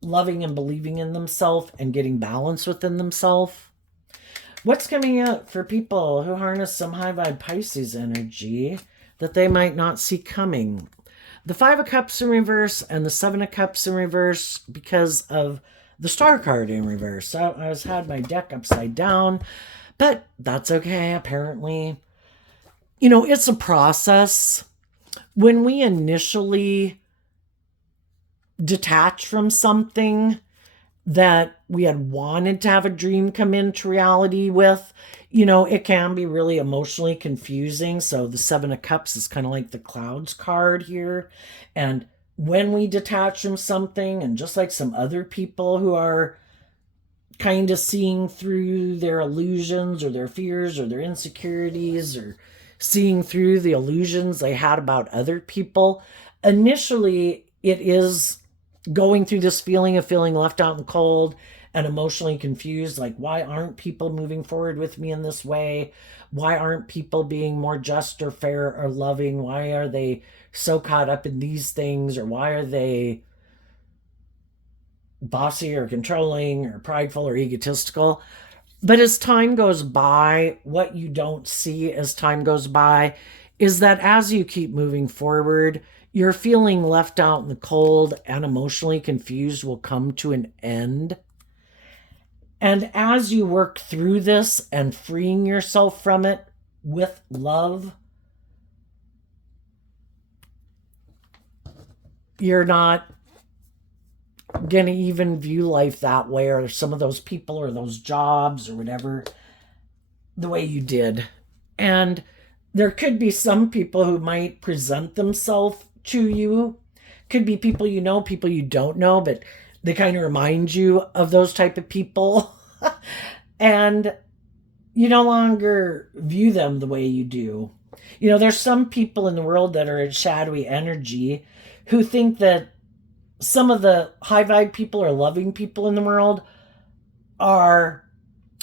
loving and believing in themselves and getting balance within themselves. What's coming up for people who harness some high vibe Pisces energy that they might not see coming? The Five of Cups in reverse and the Seven of Cups in reverse, because of the Star card in reverse. So I had my deck upside down, but that's okay, apparently. You know, it's a process. When we initially detach from something that we had wanted to have a dream come into reality with, you know, it can be really emotionally confusing. So the Seven of Cups is kind of like the Clouds card here. And when we detach from something, and just like some other people who are kind of seeing through their illusions or their fears or their insecurities, or seeing through the illusions they had about other people, initially it is going through this feeling of feeling left out and cold and emotionally confused. Like, why aren't people moving forward with me in this way? Why aren't people being more just or fair or loving? Why are they so caught up in these things? Or why are they bossy or controlling or prideful or egotistical. But as time goes by, what you don't see as time goes by is that as you keep moving forward, your feeling left out in the cold and emotionally confused will come to an end. And as you work through this and freeing yourself from it with love, you're not going to even view life that way, or some of those people or those jobs or whatever, the way you did. And there could be some people who might present themselves to you. Could be people you know, people you don't know, but they kind of remind you of those type of people. And you no longer view them the way you do. There's some people in the world that are in shadowy energy who think that some of the high vibe people or loving people in the world are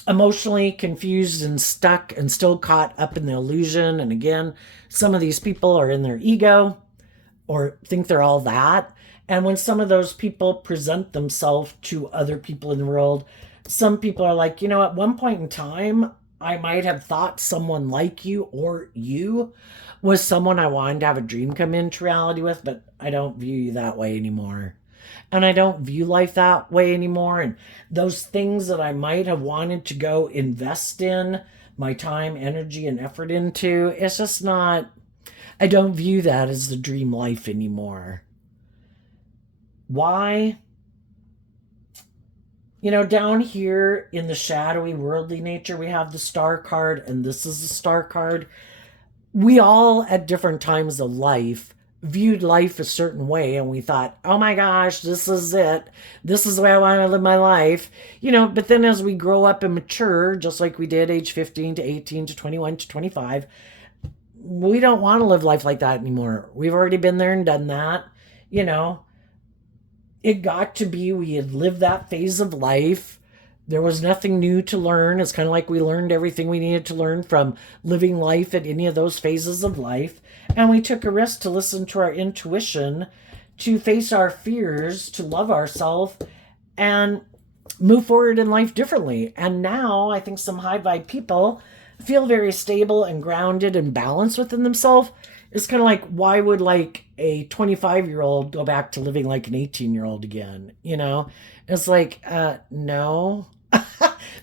emotionally confused and stuck and still caught up in the illusion. And again, some of these people are in their ego or think they're all that. And when some of those people present themselves to other people in the world, some people are like, at one point in time, I might have thought someone like you or you was someone I wanted to have a dream come into reality with, but I don't view you that way anymore. And I don't view life that way anymore. And those things that I might have wanted to go invest in my time, energy, and effort into, it's just not, I don't view that as the dream life anymore. Why? Down here in the shadowy worldly nature, we have the star card, and this is the star card. We all, at different times of life, viewed life a certain way, and we thought, oh my gosh, this is it. This is the way I want to live my life. But then as we grow up and mature, just like we did age 15 to 18 to 21 to 25, we don't want to live life like that anymore. We've already been there and done that. It got to be we had lived that phase of life. There was nothing new to learn. It's kind of like we learned everything we needed to learn from living life at any of those phases of life. And we took a risk to listen to our intuition, to face our fears, to love ourselves, and move forward in life differently. And now I think some high vibe people feel very stable and grounded and balanced within themselves. It's kind of like, why would like a 25-year-old go back to living like an 18-year-old again? It's like, no.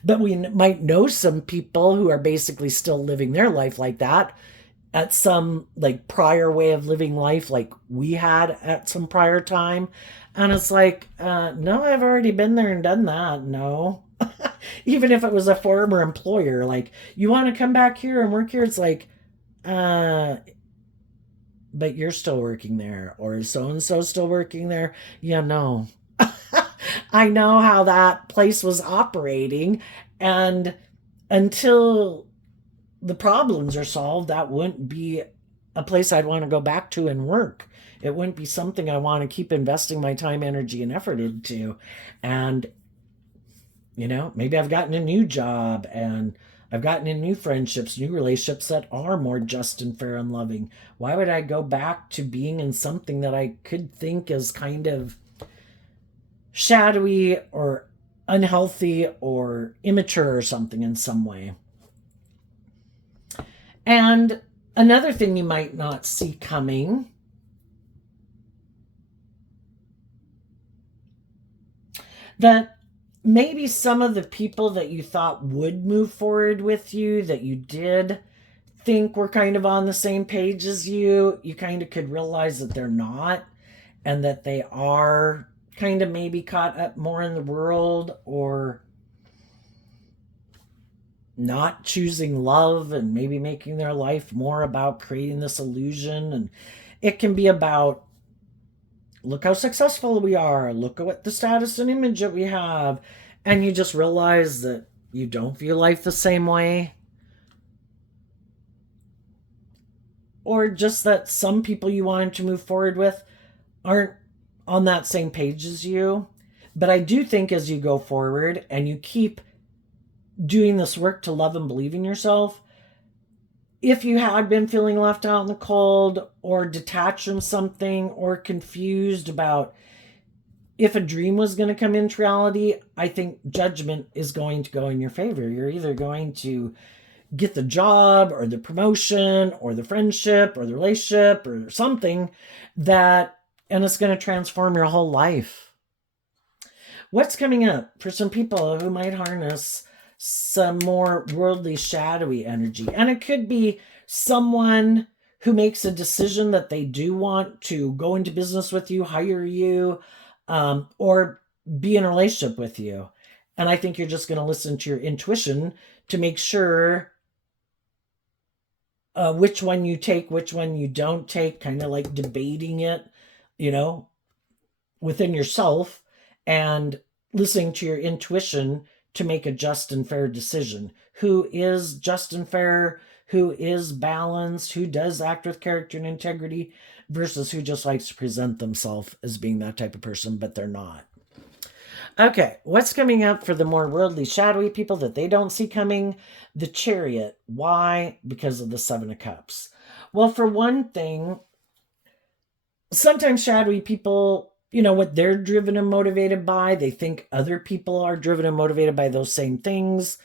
But we might know some people who are basically still living their life like that at some like prior way of living life like we had at some prior time. And it's like, no, I've already been there and done that. No. Even if it was a former employer, like, you want to come back here and work here? It's like, but you're still working there, or is so and so still working there? Yeah, no. I know how that place was operating, and until the problems are solved, that wouldn't be a place I'd want to go back to and work. It wouldn't be something I want to keep investing my time, energy, and effort into. And maybe I've gotten a new job, and I've gotten in new friendships, new relationships that are more just and fair and loving. Why would I go back to being in something that I could think is kind of shadowy or unhealthy or immature or something in some way? And another thing you might not see coming, that maybe some of the people that you thought would move forward with you, that you did think were kind of on the same page as you kind of could realize that they're not, and that they are kind of maybe caught up more in the world, or not choosing love and maybe making their life more about creating this illusion. And it can be about, look how successful we are, look at what the status and image that we have, and you just realize that you don't view life the same way. Or just that some people you wanted to move forward with aren't on that same page as you. But I do think as you go forward and you keep doing this work to love and believe in yourself, if you had been feeling left out in the cold or detached from something or confused about if a dream was going to come into reality, I think judgment is going to go in your favor. You're either going to get the job or the promotion or the friendship or the relationship or something that, and it's going to transform your whole life. What's coming up for some people who might harness some more worldly, shadowy energy? And it could be someone who makes a decision that they do want to go into business with you, hire you, or be in a relationship with you. And I think you're just going to listen to your intuition to make sure which one you take, which one you don't take, kind of like debating it, within yourself, and listening to your intuition to make a just and fair decision. Who is just and fair? Who is balanced? Who does act with character and integrity versus who just likes to present themselves as being that type of person, but they're not. Okay, what's coming up for the more worldly, shadowy people that they don't see coming? The Chariot. Why? Because of the Seven of Cups. Well, for one thing, sometimes shadowy people, what they're driven and motivated by, they think other people are driven and motivated by those same things.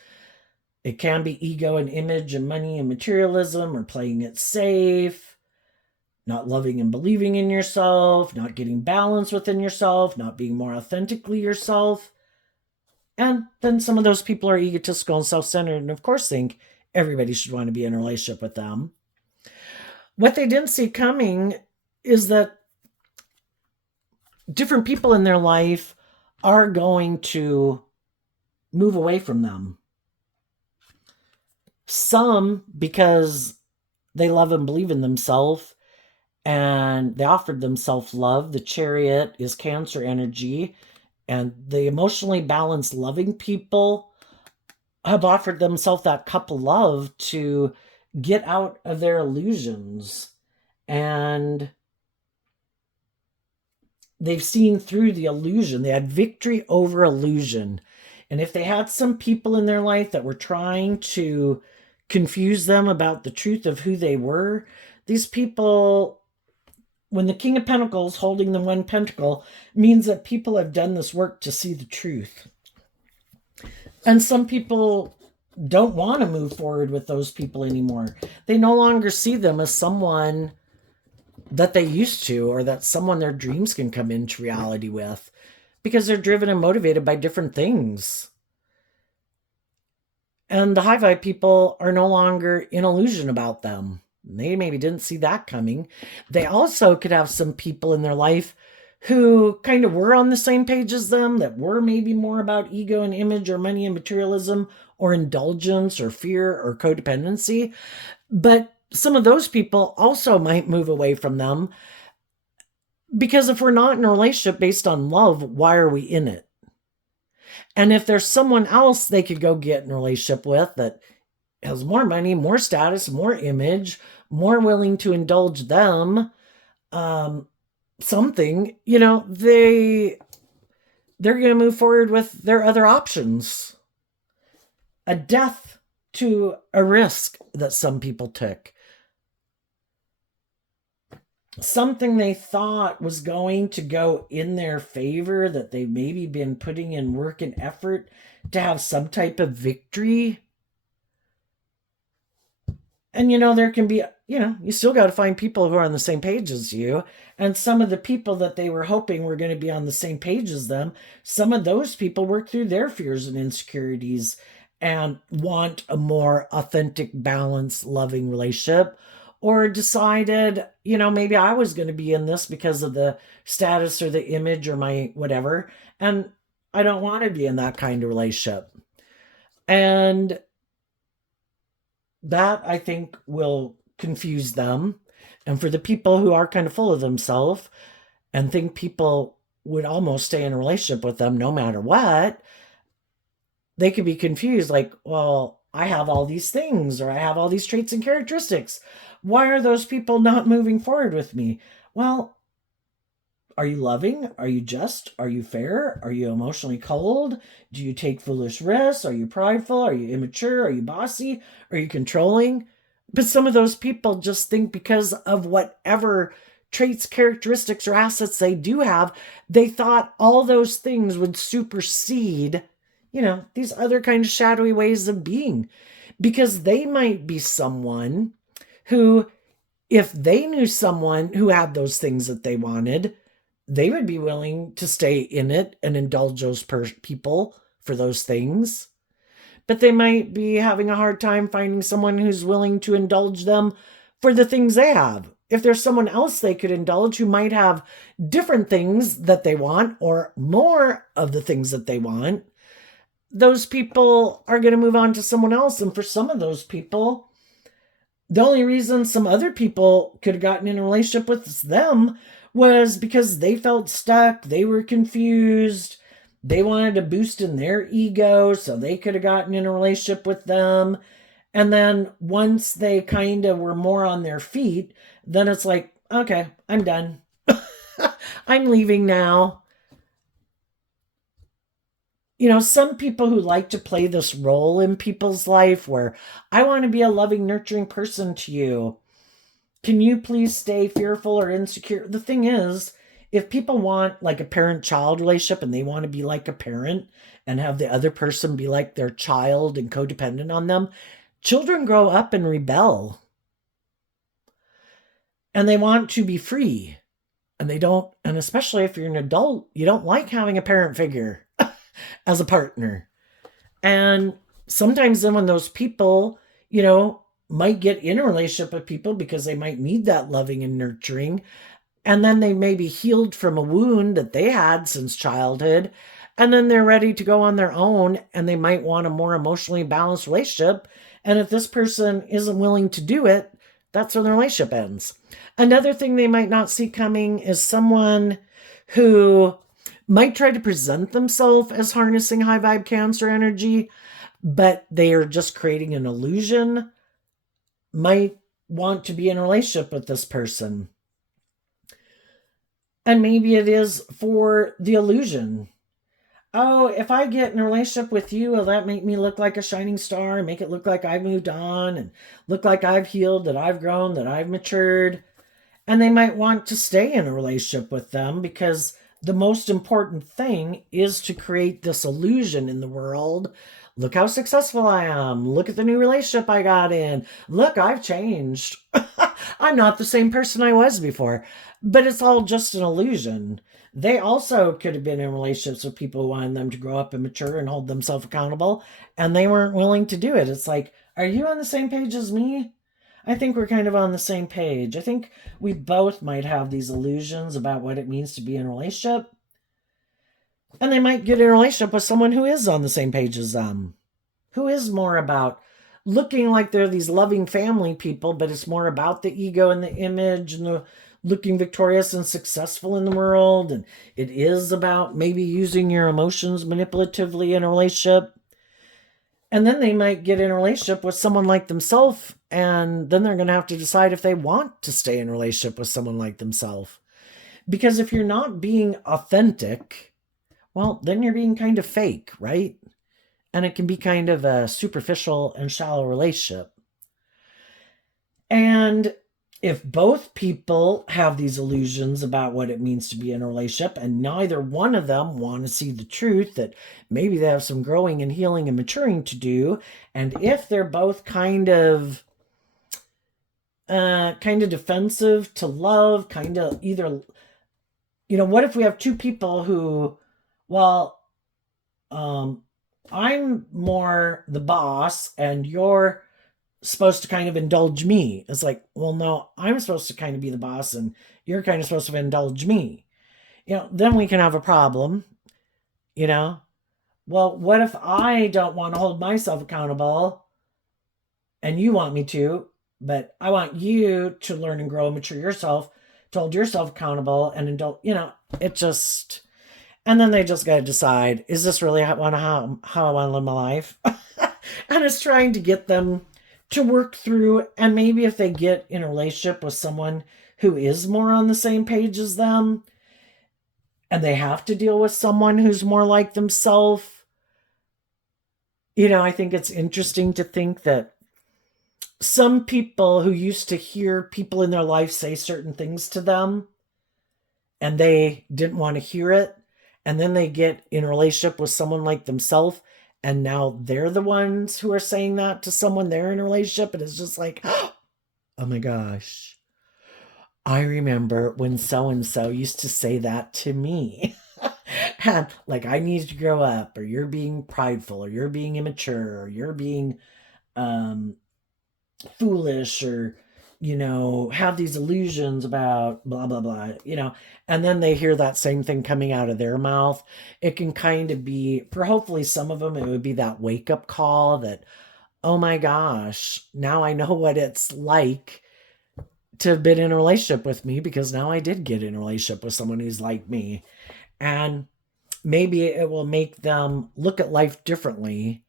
It can be ego and image and money and materialism, or playing it safe, not loving and believing in yourself, not getting balance within yourself, not being more authentically yourself. And then some of those people are egotistical and self-centered, and of course think everybody should want to be in a relationship with them. What they didn't see coming is that different people in their life are going to move away from them. Some because they love and believe in themselves and they offered themselves love. The Chariot is Cancer energy, and the emotionally balanced, loving people have offered themselves that cup of love to get out of their illusions, and they've seen through the illusion. They had victory over illusion. And if they had some people in their life that were trying to confuse them about the truth of who they were, these people, when the King of Pentacles holding the one pentacle, means that people have done this work to see the truth. And some people don't want to move forward with those people anymore. They no longer see them as someone that they used to, or that someone their dreams can come into reality with, because they're driven and motivated by different things. And the high vibe people are no longer in illusion about them. They maybe didn't see that coming. They also could have some people in their life who kind of were on the same page as them, that were maybe more about ego and image or money and materialism or indulgence or fear or codependency. But some of those people also might move away from them, because if we're not in a relationship based on love, why are we in it? And if there's someone else they could go get in a relationship with that has more money, more status, more image, more willing to indulge them, something, they're going to move forward with their other options. A death to a risk that some people took. Something they thought was going to go in their favor, that they've maybe been putting in work and effort to have some type of victory. And there can be, you still got to find people who are on the same page as you. And some of the people that they were hoping were going to be on the same page as them, some of those people work through their fears and insecurities and want a more authentic, balanced, loving relationship. Or decided, maybe I was going to be in this because of the status or the image or my whatever, and I don't want to be in that kind of relationship. And that, I think, will confuse them. And for the people who are kind of full of themselves and think people would almost stay in a relationship with them no matter what, they could be confused, like, well, I have all these things, or I have all these traits and characteristics. Why are those people not moving forward with me? Well, are you loving? Are you just? Are you fair? Are you emotionally cold? Do you take foolish risks? Are you prideful? Are you immature? Are you bossy? Are you controlling? But some of those people just think because of whatever traits, characteristics, or assets they do have, they thought all those things would supersede, these other kind of shadowy ways of being. Because they might be someone who, if they knew someone who had those things that they wanted, they would be willing to stay in it and indulge those people for those things. But they might be having a hard time finding someone who's willing to indulge them for the things they have. If there's someone else they could indulge who might have different things that they want or more of the things that they want, those people are going to move on to someone else. And for some of those people, the only reason some other people could have gotten in a relationship with them was because they felt stuck, they were confused, they wanted a boost in their ego, so they could have gotten in a relationship with them. And then once they kind of were more on their feet, then it's like, okay, I'm done. I'm leaving now. Some people who like to play this role in people's life where I want to be a loving, nurturing person to you. Can you please stay fearful or insecure? The thing is, if people want like a parent-child relationship and they want to be like a parent and have the other person be like their child and codependent on them, children grow up and rebel. And they want to be free. And they don't, and especially if you're an adult, you don't like having a parent figure as a partner. And sometimes then when those people, might get in a relationship with people because they might need that loving and nurturing, and then they may be healed from a wound that they had since childhood, and then they're ready to go on their own, and they might want a more emotionally balanced relationship. And if this person isn't willing to do it, that's when the relationship ends. Another thing they might not see coming is someone who might try to present themselves as harnessing high vibe Cancer energy, but they are just creating an illusion, might want to be in a relationship with this person. And maybe it is for the illusion. Oh, if I get in a relationship with you, will that make me look like a shining star and make it look like I've moved on and look like I've healed, that I've grown, that I've matured? And they might want to stay in a relationship with them because the most important thing is to create this illusion in the world. Look how successful I am. Look at the new relationship I got in. Look, I've changed. I'm not the same person I was before. But it's all just an illusion. They also could have been in relationships with people who wanted them to grow up and mature and hold themselves accountable, and they weren't willing to do it. It's like, are you on the same page as me? I think we're kind of on the same page. I think we both might have these illusions about what it means to be in a relationship. And they might get in a relationship with someone who is on the same page as them, who is more about looking like they're these loving family people, but it's more about the ego and the image and the looking victorious and successful in the world. And it is about maybe using your emotions manipulatively in a relationship. And then they might get in a relationship with someone like themselves, and then they're going to have to decide if they want to stay in a relationship with someone like themselves. Because if you're not being authentic, well, then you're being kind of fake, right? And it can be kind of a superficial and shallow relationship. And if both people have these illusions about what it means to be in a relationship, and neither one of them want to see the truth that maybe they have some growing and healing and maturing to do, and if they're both kind of defensive to love, kind of either, what if we have two people who, well, I'm more the boss and you're supposed to kind of indulge me. It's like, well, no, I'm supposed to kind of be the boss and you're kind of supposed to indulge me. Then we can have a problem. Well, what if I don't want to hold myself accountable and you want me to, but I want you to learn and grow and mature yourself, to hold yourself accountable and indulge, it just, and then they just got to decide, is this really how I want to live my life? And it's trying to get them to work through, and maybe if they get in a relationship with someone who is more on the same page as them, and they have to deal with someone who's more like themselves, I think it's interesting to think that some people who used to hear people in their life say certain things to them and they didn't want to hear it, and then they get in a relationship with someone like themselves, and now they're the ones who are saying that to someone they're in a relationship, and it's just like, oh my gosh, I remember when so and so used to say that to me. And like, I need to grow up, or you're being prideful, or you're being immature, or you're being um foolish, or have these illusions about blah blah blah, and then they hear that same thing coming out of their mouth. It can kind of be, for hopefully some of them, it would be that wake up call that, oh my gosh, now I know what it's like to have been in a relationship with me, because now I did get in a relationship with someone who's like me. And maybe it will make them look at life differently,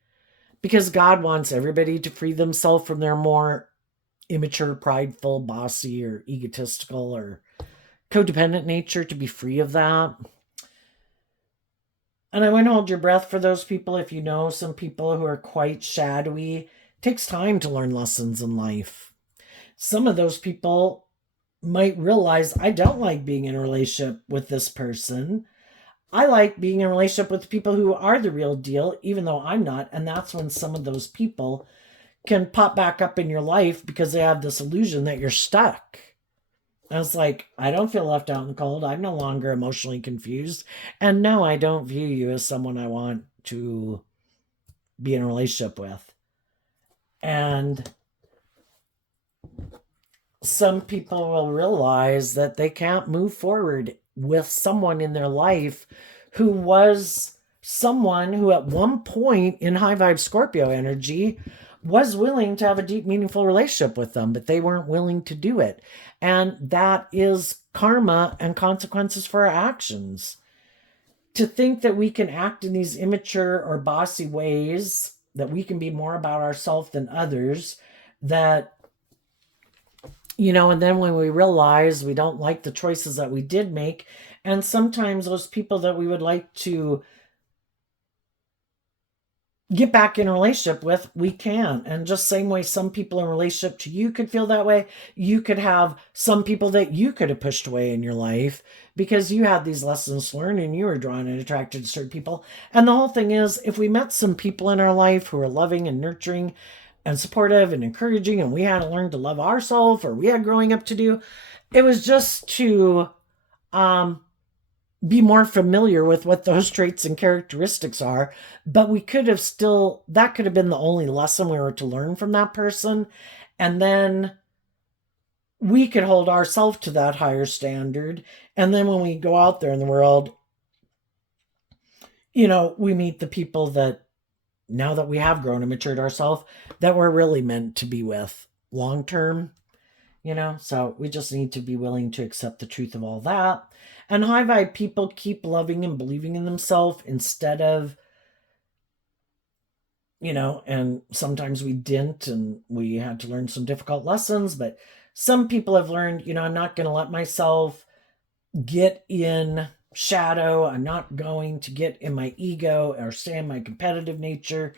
because God wants everybody to free themselves from their more immature, prideful, bossy, or egotistical, or codependent nature, to be free of that. And I wouldn't hold your breath for those people. If you know some people who are quite shadowy, it takes time to learn lessons in life. Some of those people might realize, I don't like being in a relationship with this person. I like being in a relationship with people who are the real deal, even though I'm not. And that's when some of those people can pop back up in your life, because they have this illusion that you're stuck. I was like, I don't feel left out in the cold. I'm no longer emotionally confused. And no, I don't view you as someone I want to be in a relationship with. And some people will realize that they can't move forward with someone in their life who was someone who at one point in high vibe Scorpio energy was willing to have a deep, meaningful relationship with them, but they weren't willing to do it. And that is karma and consequences for our actions. To think that we can act in these immature or bossy ways, that we can be more about ourselves than others, that, and then when we realize we don't like the choices that we did make, and sometimes those people that we would like to get back in a relationship with, we can. And just same way some people in relationship to you could feel that way, you could have some people that you could have pushed away in your life because you had these lessons learned and you were drawn and attracted to certain people. And the whole thing is, if we met some people in our life who are loving and nurturing and supportive and encouraging, and we had to learn to love ourselves, or we had growing up to do, it was just to be more familiar with what those traits and characteristics are. But we could have still, that could have been the only lesson we were to learn from that person. And then we could hold ourselves to that higher standard. And then when we go out there in the world, we meet the people that, now that we have grown and matured ourselves, that we're really meant to be with long term. So we just need to be willing to accept the truth of all that. And high vibe people keep loving and believing in themselves instead of, and sometimes we didn't, and we had to learn some difficult lessons. But some people have learned, I'm not going to let myself get in shadow. I'm not going to get in my ego or stay in my competitive nature.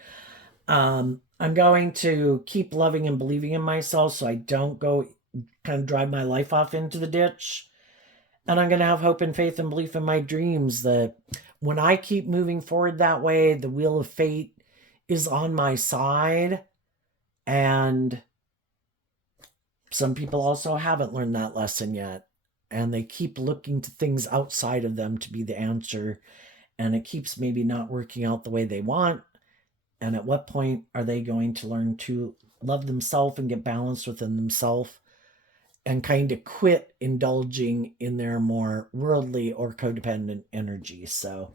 I'm going to keep loving and believing in myself so I don't go kind of drive my life off into the ditch. And I'm going to have hope and faith and belief in my dreams that when I keep moving forward that way, the wheel of fate is on my side. And some people also haven't learned that lesson yet. And they keep looking to things outside of them to be the answer. And it keeps maybe not working out the way they want. And at what point are they going to learn to love themselves and get balanced within themselves and kind of quit indulging in their more worldly or codependent energy? So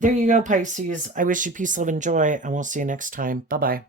there you go, Pisces. I wish you peace, love, and joy, and we'll see you next time. Bye-bye.